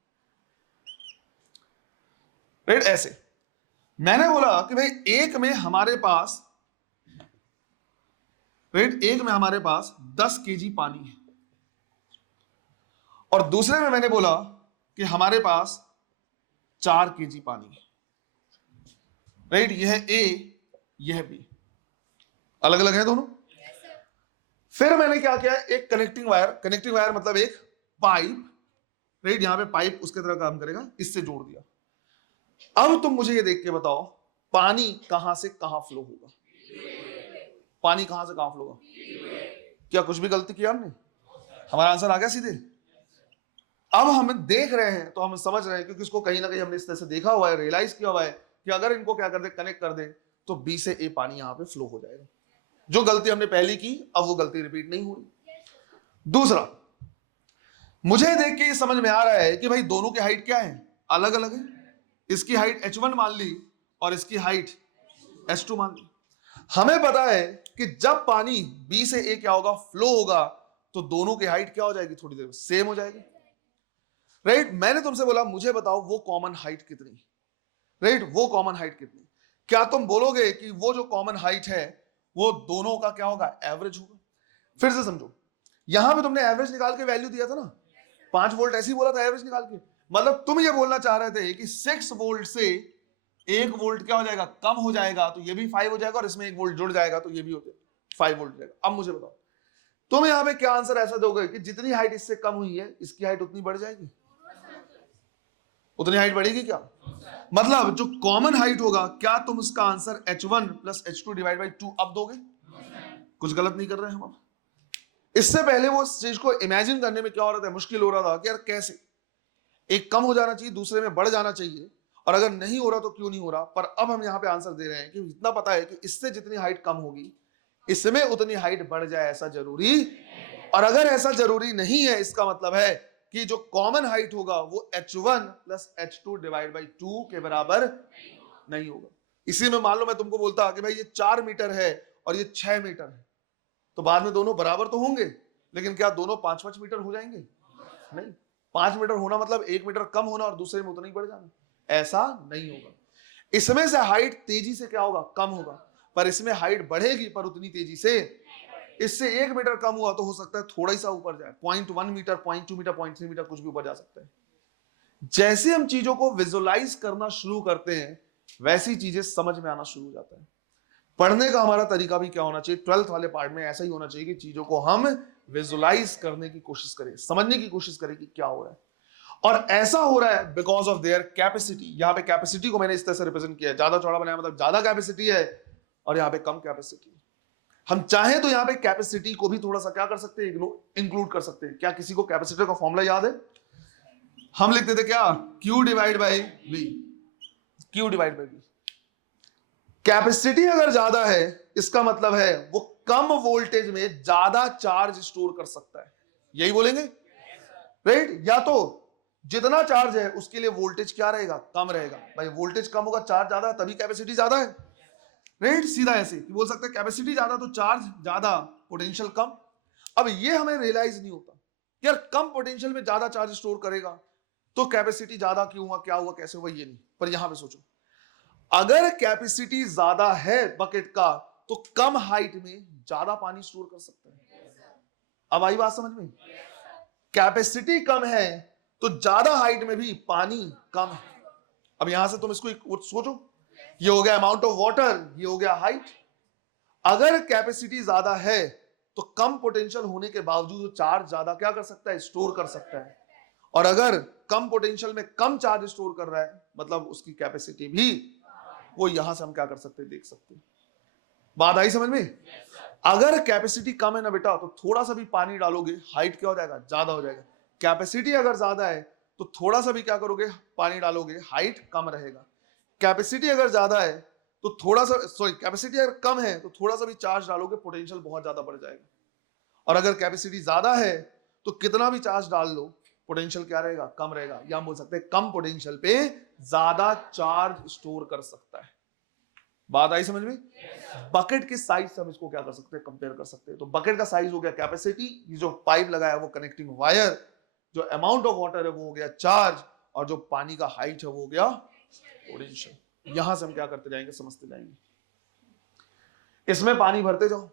राइट। ऐसे मैंने बोला कि भाई एक में हमारे पास, राइट, एक में हमारे पास 10 केजी पानी है, और दूसरे में मैंने बोला कि हमारे पास 4 केजी पानी है, राइट। यह है ए, यह बी, अलग अलग है दोनों। फिर मैंने क्या किया, एक कनेक्टिंग वायर मतलब एक पाइप, राइट, यहां पे पाइप उसके तरह काम करेगा, इससे जोड़ दिया। अब तुम मुझे ये देख के बताओ पानी कहां से कहां फ्लो होगा, पानी कहां से कहां फ्लो होगा। क्या कुछ भी गलती किया हमने? हमारा आंसर आ गया सीधे। अब हम देख रहे हैं तो हम समझ रहे हैं, क्योंकि इसको कहीं ना कहीं हमने इस तरह से देखा हुआ है, रियलाइज किया हुआ है कि अगर इनको क्या कर दे, कनेक्ट कर दे, तो बी से ए पानी यहां पे फ्लो हो जाएगा। जो गलती हमने पहली की अब वो गलती रिपीट नहीं हो रही। दूसरा, मुझे देख के ये समझ में आ रहा है कि भाई दोनों की हाइट क्या है, अलग अलग है। इसकी हाइट h1 मान ली और इसकी हाइट h2 मान ली। हमें पता है कि जब पानी बी से ए क्या होगा, फ्लो होगा, तो दोनों की हाइट क्या हो जाएगी, थोड़ी देर में सेम हो जाएगी, राइट। मैंने तुमसे बोला मुझे बताओ वो कॉमन हाइट कितनी, राइट, वो कॉमन हाइट कितनी। क्या तुम बोलोगे कि वो जो कॉमन हाइट है वो दोनों का क्या होगा, एवरेज होगा। फिर से समझो, यहां पे तुमने एवरेज निकाल के वैल्यू दिया था ना, 5 वोल्ट ऐसे ही बोला था एवरेज निकाल के। मतलब तुम ये बोलना चाह रहे थे कि 6 वोल्ट से 1 वोल्ट क्या हो जाएगा, कम हो जाएगा, तो ये भी 5 हो जाएगा, और इसमें 1 वोल्ट जुड़ जाएगा तो ये भी हो जाएगा 5 वोल्ट हो जाएगा। अब मुझे बताओ तुम यहां पे क्या आंसर ऐसा दोगे कि जितनी हाइट इससे कम हुई है इसकी हाइट उतनी बढ़ जाएगी, उतनी हाइट बढ़ेगी क्या? मतलब जो कॉमन हाइट होगा, क्या तुम उसका answer h1 plus h2 divide by 2 अब दोगे? कुछ गलत नहीं कर रहे हैं हम। अब इससे पहले वो इस चीज को इमेजिन करने में क्या हो रहा था, मुश्किल हो रहा था कि यार कैसे एक कम हो जाना चाहिए दूसरे में बढ़ जाना चाहिए, और अगर नहीं हो रहा तो क्यों नहीं हो रहा। पर अब हम यहां पे आंसर दे रहे हैं कि इतना पता है कि इससे जितनी हाइट कम होगी इसमें उतनी हाइट बढ़ जाए, ऐसा जरूरी, और अगर ऐसा जरूरी नहीं है इसका मतलब है कि जो कॉमन हाइट होगा वो h1 plus h2 divide by 2 के बराबर नहीं होगा। इसी में मान लो मैं तुमको बोलता कि भाई ये 4 मीटर है और ये 6 मीटर है, तो बाद में दोनों बराबर तो होंगे, लेकिन क्या दोनों 5-5 मीटर हो जाएंगे? नहीं, 5 मीटर होना मतलब 1 मीटर कम होना और दूसरे में उतना ही बढ़ जाना, ऐसा नहीं होगा। इसमें से हाइट तेजी से क्या होगा, कम होगा, पर इसमें हाइट बढ़ेगी पर उतनी तेजी से। इससे 1 मीटर कम हुआ तो हो सकता है थोड़ा सा ऊपर जाए, 0.1 मीटर, 0.2 मीटर, 0.3 मीटर, कुछ भी ऊपर जा सकता है। जैसे हम चीजों को विजुलाइज करना शुरू करते हैं वैसी चीजें समझ में आना शुरू हो जाता है। पढ़ने का हमारा तरीका भी क्या होना चाहिए, 12th वाले पार्ट में ऐसा ही होना चाहिए कि चीजों को हम विजुलाइज करने की कोशिश करें, समझने की कोशिश करें कि क्या हो रहा है। और ऐसा हो रहा है बिकॉज ऑफ देयर कैपेसिटी। यहां पे कैपेसिटी को मैंने इस तरह से रिप्रेजेंट किया है, ज्यादा चौड़ा बनाया मतलब ज्यादा कैपेसिटी है, और यहां पे कम कैपेसिटी। हम चाहें तो यहां पे कैपेसिटी को भी थोड़ा सा क्या कर सकते हैं, इंक्लूड कर सकते हैं। क्या किसी को कैपेसिटर का फॉर्मूला याद है? हम लिखते थे क्या, Q divide by V, Q divide by V। Capacity अगर ज्यादा है इसका मतलब है वो कम वोल्टेज में ज्यादा चार्ज स्टोर कर सकता है, यही बोलेंगे, राइट। या तो जितना चार्ज है उसके लिए वोल्टेज क्या रहेगा, कम रहेगा। भाई वोल्टेज कम होगा, चार्ज ज्यादा है, तभी कैपेसिटी ज्यादा है, राइट। सीधा ऐसे बोल सकते हैं कैपेसिटी ज्यादा तो चार्ज ज्यादा, पोटेंशियल कम। अब ये हमें रियलाइज नहीं होता, यार कम पोटेंशियल में ज्यादा चार्ज स्टोर करेगा तो कैपेसिटी ज्यादा क्यों हुआ, क्या हुआ, कैसे हुआ, ये नहीं। पर यहां पे सोचो, अगर कैपेसिटी ज्यादा है बकेट का तो कम हाइट में ज्यादा पानी स्टोर कर सकते हैं। अब आई बात समझ में? कैपेसिटी कम है तो ज्यादा हाइट में भी पानी कम है। अब यहां से तुम इसको सोचो, ये हो गया अमाउंट ऑफ वाटर, ये हो गया हाइट। अगर कैपेसिटी ज्यादा है तो कम पोटेंशियल होने के बावजूद चार्ज ज्यादा क्या कर सकता है, स्टोर कर सकता है। और अगर कम पोटेंशियल में कम चार्ज स्टोर कर रहा है मतलब उसकी कैपेसिटी भी, वो यहां से हम क्या कर सकते हैं, देख सकते हैं। बात आई समझ में? अगर कैपेसिटी कम है ना बेटा, तो थोड़ा सा भी पानी डालोगे हाइट क्या हो जाएगा, ज्यादा हो जाएगा। कैपेसिटी अगर ज्यादा है तो थोड़ा सा भी क्या करोगे, पानी डालोगे, हाइट कम रहेगा। कैपेसिटी अगर ज्यादा है तो थोड़ा सा, सॉरी, कैपेसिटी अगर कम है तो थोड़ा सा भी चार्ज डालोगे, पोटेंशियल बहुत ज्यादा बढ़ जाएगा। और अगर कैपेसिटी ज्यादा है तो कितना भी चार्ज डाल लो, पोटेंशियल क्या रहेगा, कम रहेगा। या हम बोल सकते हैं कम पोटेंशियल पे ज्यादा चार्ज स्टोर कर सकता है। बात आई समझ में? बकेट के साइज से हम इसको क्या कर सकते हैं, कंपेयर कर सकते हैं। तो बकेट का साइज हो गया कैपेसिटी, ये जो पाइप लगाया है वो कनेक्टिंग वायर, जो अमाउंट ऑफ वाटर है वो हो गया चार्ज, और जो पानी का हाइट है वो हो गया पोटेंशियल। यहां से हम क्या करते जाएंगे, समझते जाएंगे। इसमें पानी भरते जाओ,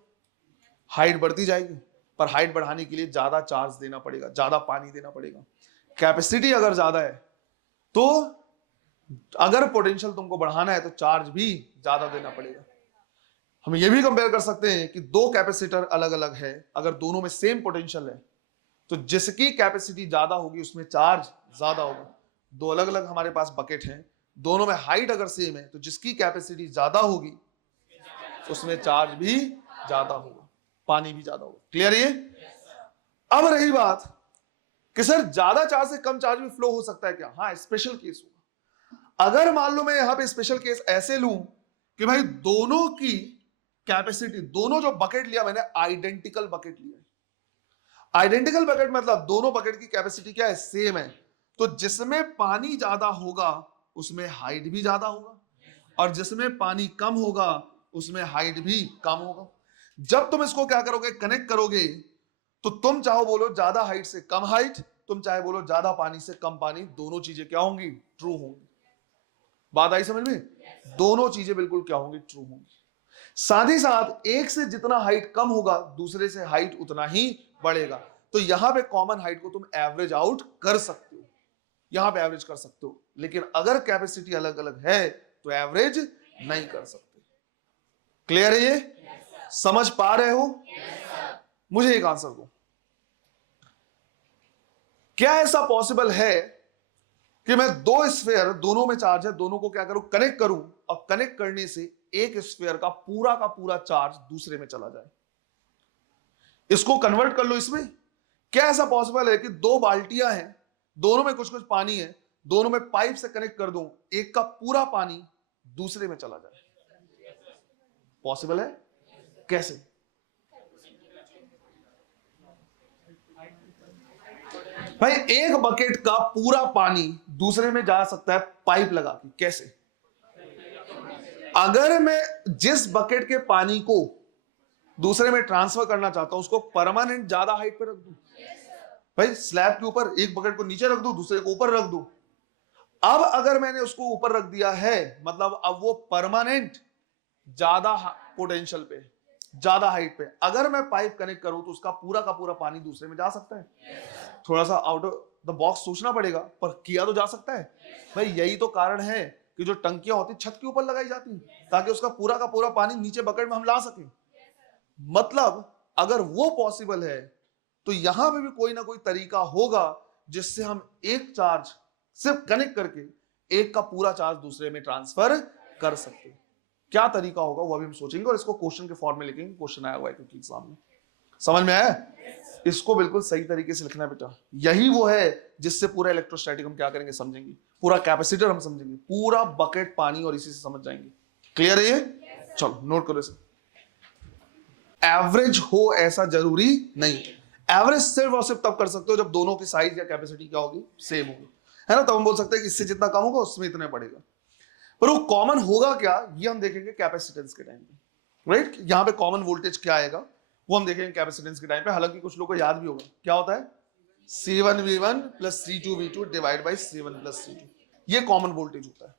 हाइट बढ़ती जाएगी, पर हाइट बढ़ाने के लिए ज्यादा चार्ज देना पड़ेगा, ज्यादा पानी देना पड़ेगा। कैपेसिटी अगर ज्यादा है तो अगर पोटेंशियल तुमको बढ़ाना है तो चार्ज भी ज्यादा देना पड़ेगा। हम ये भी कंपेयर कर सकते हैं कि दो कैपेसिटर अलग अलग है, अगर दोनों में सेम पोटेंशियल है तो जिसकी कैपेसिटी ज्यादा होगी उसमें चार्ज ज्यादा होगा। दो अलग अलग हमारे पास बकेट हैं, दोनों में हाइट अगर सेम है तो जिसकी कैपेसिटी ज्यादा होगी उसमें चार्ज भी ज्यादा होगा, पानी भी ज्यादा होगा। क्लियर ये? अब रही बात कि सर ज्यादा चार्ज से कम चार्ज भी फ्लो हो सकता है क्या? हाँ, स्पेशल केस होगा। अगर मान लो मैं यहां पे स्पेशल केस ऐसे लूं कि भाई दोनों की कैपेसिटी, दोनों जो बकेट लिया मैंने आइडेंटिकल बकेट लिया है। आइडेंटिकल बकेट मतलब दोनों बकेट की कैपेसिटी क्या है, सेम है। तो जिसमें पानी ज्यादा होगा उसमें हाइट भी ज्यादा होगा, और जिसमें पानी कम होगा उसमें हाइट भी कम होगा। जब तुम इसको क्या करोगे, कनेक्ट करोगे, तो तुम चाहो बोलो ज्यादा हाइट से कम हाइट, तुम चाहे बोलो ज्यादा पानी से कम पानी, दोनों चीजें क्या होंगी, ट्रू होंगी। बात आई समझ में? दोनों चीजें बिल्कुल क्या होंगी, ट्रू होंगी। साथ ही साथ एक से जितना हाइट कम होगा दूसरे से हाइट उतना ही बढ़ेगा। तो यहां पे कॉमन हाइट को तुम एवरेज आउट कर सकते हो, यहां पे एवरेज कर सकते हो। लेकिन अगर कैपेसिटी अलग अलग है तो एवरेज नहीं कर सकते। क्लियर है ये? समझ पा रहे हो? मुझे एक आंसर दो, क्या ऐसा पॉसिबल है कि मैं दो स्फीयर, दोनों में चार्ज है, दोनों को क्या करूं, कनेक्ट करूं, और कनेक्ट करने से एक स्फीयर का पूरा चार्ज दूसरे में चला जाए? इसको कन्वर्ट कर लो इसमें। क्या ऐसा पॉसिबल है कि दो बाल्टियां हैं, दोनों में कुछ कुछ पानी है, दोनों में पाइप से कनेक्ट कर दूं, एक का पूरा पानी दूसरे में चला जाए? पॉसिबल है? कैसे? भाई एक बकेट का पूरा पानी दूसरे में जा सकता है पाइप लगा के। कैसे? अगर मैं जिस बकेट के पानी को दूसरे में ट्रांसफर करना चाहता हूं उसको परमानेंट ज्यादा हाइट पे रख दूं, भाई स्लैब के ऊपर एक बकेट को नीचे रख दूं, दूसरे को ऊपर रख दूं। अब अगर मैंने उसको ऊपर रख दिया है मतलब अब वो परमानेंट ज्यादा पोटेंशियल पे, ज्यादा हाइट पे, अगर मैं पाइप कनेक्ट करूं तो उसका पूरा का पूरा पानी दूसरे में जा सकता है? थोड़ा सा आउट ऑफ द बॉक्स सोचना पड़ेगा, पर किया तो जा सकता है। भाई यही तो कारण है कि जो टंकियां होती छत के ऊपर लगाई जाती हैं ताकि उसका पूरा का पूरा पानी नीचे बकेट में हम ला सकें। मतलब अगर वो पॉसिबल है तो यहां पे भी कोई ना कोई तरीका होगा जिससे हम एक चार्ज सिर्फ कनेक्ट करके एक का पूरा चार्ज दूसरे में ट्रांसफर कर सकते हैं। क्या तरीका होगा वो अभी हम सोचेंगे, और इसको क्वेश्चन के फॉर्म में लिखेंगे। क्वेश्चन आया हुआ है क्योंकि एग्जाम में। समझ में आया? इसको बिल्कुल सही तरीके से लिखना है बेटा। यही वो है जिससे पूरा इलेक्ट्रोस्टैटिक हम क्या करेंगे, समझेंगे, पूरा कैपेसिटर हम समझेंगे, पूरा बकेट पानी, और इसी से समझ जाएंगे। क्लियर है ये? चलो नोट करो इसे। एवरेज हो ऐसा जरूरी नहीं। एवरेज सिर्फ और सिर्फ तब कर सकते हो जब दोनों की साइज या कैपेसिटी क्या होगी, सेम होगी, है ना? तब हम बोल सकते हैं कि इससे जितना कम होगा उसमें इतना पड़ेगा। पर वो कॉमन होगा क्या, ये हम देखेंगे कैपेसिटेंस के टाइम पे। राइट? यहां पे कॉमन वोल्टेज क्या आएगा वो हम देखेंगे कैपेसिटेंस के टाइम पे। हालांकि कुछ लोगों को याद भी होगा क्या होता है, C1V1 plus C2V2 divide by C1 plus C2, ये कॉमन वोल्टेज होता है।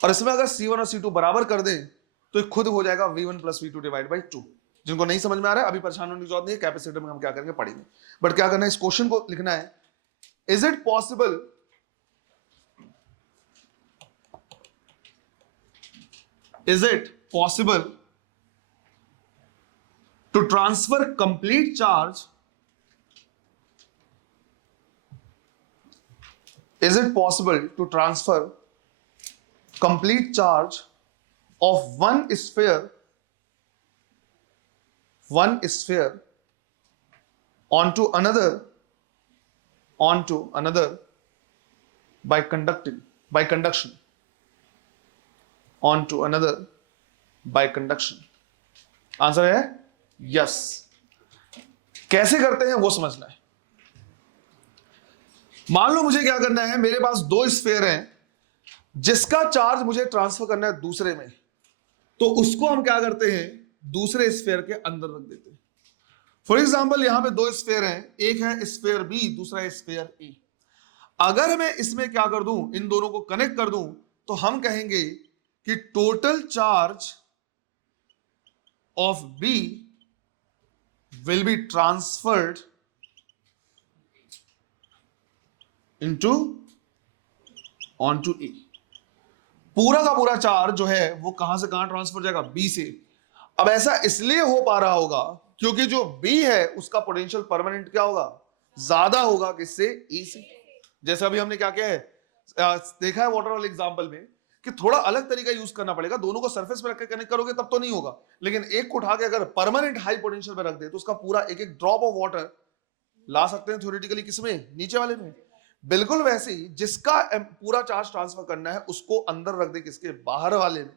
और इसमें अगर C1 और C2 बराबर कर दें तो खुद हो जाएगा V1 plus V2 divide by 2। जिनको नहीं समझ में आ रहा है अभी परेशान होने की जरूरत नहीं है, कैपेसिटर में हम क्या करेंगे पढ़ेंगे। बट क्या करना है, इस क्वेश्चन को लिखना है, is it possible to transfer complete charge, is it possible to transfer complete charge of one sphere onto another by conduction onto another by conduction? Answer है यस। कैसे करते हैं वो समझना है। मान लो मुझे क्या करना है, मेरे पास दो स्फीयर हैं जिसका चार्ज मुझे ट्रांसफर करना है दूसरे में, तो उसको हम क्या करते हैं, दूसरे स्फीयर के अंदर रख देते हैं। फॉर एग्जांपल यहां पे दो स्फीयर हैं, एक है स्फीयर बी, दूसरा है स्फीयर ए। अगर मैं इसमें क्या कर दूं, इन दोनों को कनेक्ट कर दूं, तो हम कहेंगे कि total charge of B will be transferred onto A। पूरा का पूरा चार्ज जो है वो कहां से कहां ट्रांसफर जाएगा, बी से। अब ऐसा इसलिए हो पा रहा होगा क्योंकि जो बी है उसका पोटेंशियल परमानेंट क्या होगा, ज्यादा होगा किससे, ए से। जैसे अभी हमने क्या किया है, देखा है वाटर वाले एग्जांपल में कि थोड़ा अलग तरीका यूज करना पड़ेगा। दोनों को सरफेस पे रख के कनेक्ट करोगे तब तो नहीं होगा, लेकिन एक को उठा के अगर परमानेंट हाई पोटेंशियल पे रख दे तो उसका पूरा एक एक ड्रॉप ऑफ वाटर ला सकते हैं थ्योरेटिकली किसमें, नीचे वाले में। बिल्कुल वैसे ही जिसका पूरा चार्ज ट्रांसफर करना है उसको अंदर रख दे किसके, बाहर वाले में,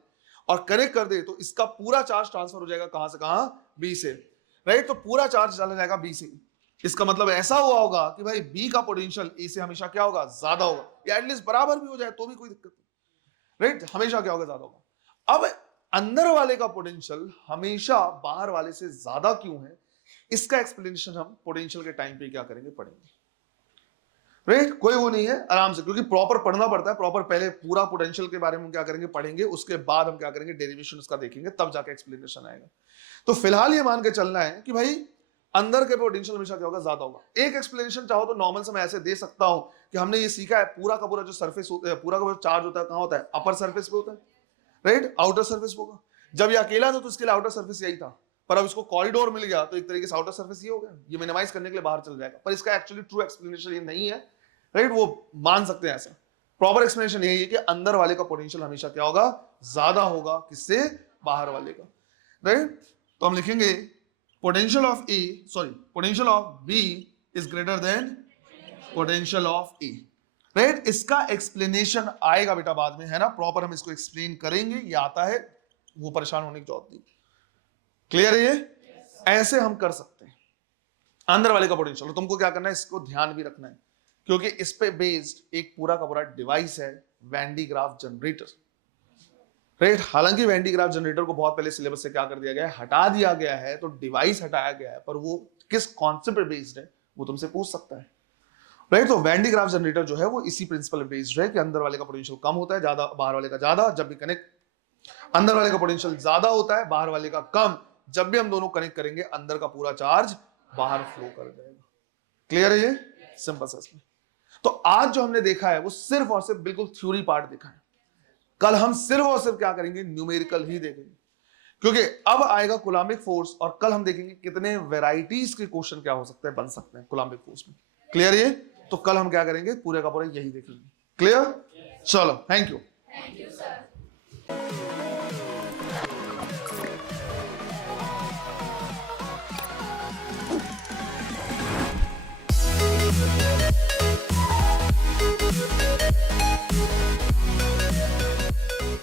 और कनेक्ट कर दे तो इसका पूरा चार्ज ट्रांसफर हो जाएगा कहां से कहां, बी से। राइट, तो पूरा चार्ज चला जाएगा बी से। इसका मतलब ऐसा हुआ होगा कि भाई बी का पोटेंशियल ए से हमेशा क्या होगा, ज्यादा होगा, या एटलीस्ट बराबर भी हो जाए तो भी कोई दिक्कत नहीं। राइट, हमेशा क्या होगा, ज्यादा होगा। अब अंदर वाले का पोटेंशियल हमेशा बाहर वाले से ज्यादा क्यों है, इसका एक्सप्लेनेशन हम पोटेंशियल के टाइम पे क्या करेंगे, पढ़ेंगे। राइट, कोई वो नहीं है, आराम से, क्योंकि प्रॉपर पढ़ना पड़ता है। प्रॉपर पहले पूरा पोटेंशियल के बारे में क्या करेंगे, पढ़ेंगे, उसके बाद हम क्या करेंगे, डेरिवेशन उसका देखेंगे, तब जाके एक्सप्लेनेशन आएगा। तो फिलहाल ये मान के चलना है कि भाई अंदर के पोटेंशियल हमेशा क्या होगा, ज्यादा होगा। एक एक्सप्लेनेशन चाहो तो नॉर्मल से मैं ऐसे दे सकता हूं कि हमने ये सीखा है पूरा का पूरा जो सरफेस होता है, पूरा का पूरा चार्ज होता है कहां होता है, अपर सरफेस पे होता है। राइट, आउटर सरफेस पे होगा। जब ये अकेला था तो इसके लिए आउटर सरफेस यही था, पर अब इसको कॉरिडोर मिल गया तो एक तरीके से आउटर सरफेस ये हो गया, ये मिनिमाइज करने के लिए बाहर चल जाएगा। पर इसका एक्चुअली ट्रू एक्सप्लेनेशन ये नहीं है। राइट, वो मान सकते हैं ऐसा। प्रॉपर एक्सप्लेनेशन यही है कि अंदर वाले का पोटेंशियल हमेशा क्या होगा, ज्यादा होगा किससे, बाहर वाले का। राइट, तो हम लिखेंगे potential of B is greater than potential of A। Right, इसका एक्सप्लेनेशन आएगा बेटा बाद में, है ना, प्रॉपर हम इसको एक्सप्लेन करेंगे, ये आता है, वो परेशान होने की जरूरत नहीं। क्लियर है ये? ऐसे हम कर सकते हैं अंदर वाले का पोटेंशियल। तुमको क्या करना है, इसको ध्यान भी रखना है, क्योंकि इस पे बेस्ड एक पूरा का पूरा डिवाइस है, Van de Graaff generator. Right, हालांकि वैन डी ग्राफ जनरेटर को बहुत पहले सिलेबस से क्या कर दिया गया है, हटा दिया गया है, तो डिवाइस हटाया गया है, पर वो किस कॉन्सेप्ट पे बेस्ड है वो तुमसे पूछ सकता है। राइट, तो वैन डी ग्राफ जनरेटर जो है वो इसी प्रिंसिपल पे बेस्ड है कि अंदर वाले का पोटेंशियल कम होता है, ज्यादा बाहर वाले का ज्यादा। जब भी कनेक्ट, अंदर वाले का पोटेंशियल ज्यादा होता है, बाहर वाले का कम। जब भी हम दोनों कनेक्ट करेंगे अंदर का पूरा चार्ज बाहर फ्लो कर जाएगा। क्लियर है ये? सिंपल सा। तो आज जो हमने देखा है वो सिर्फ और सिर्फ बिल्कुल थ्योरी पार्ट देखा है। कल हम सिर्फ और सिर्फ क्या करेंगे, न्यूमेरिकल ही देखेंगे, क्योंकि अब आएगा कूलाम्बिक फोर्स, और कल हम देखेंगे कितने वैरायटीज के क्वेश्चन क्या हो सकते हैं, बन सकते हैं कूलाम्बिक फोर्स में। क्लियर ये? तो कल हम क्या करेंगे, पूरे का पूरा यही देखेंगे। क्लियर? चलो, थैंक यू सर।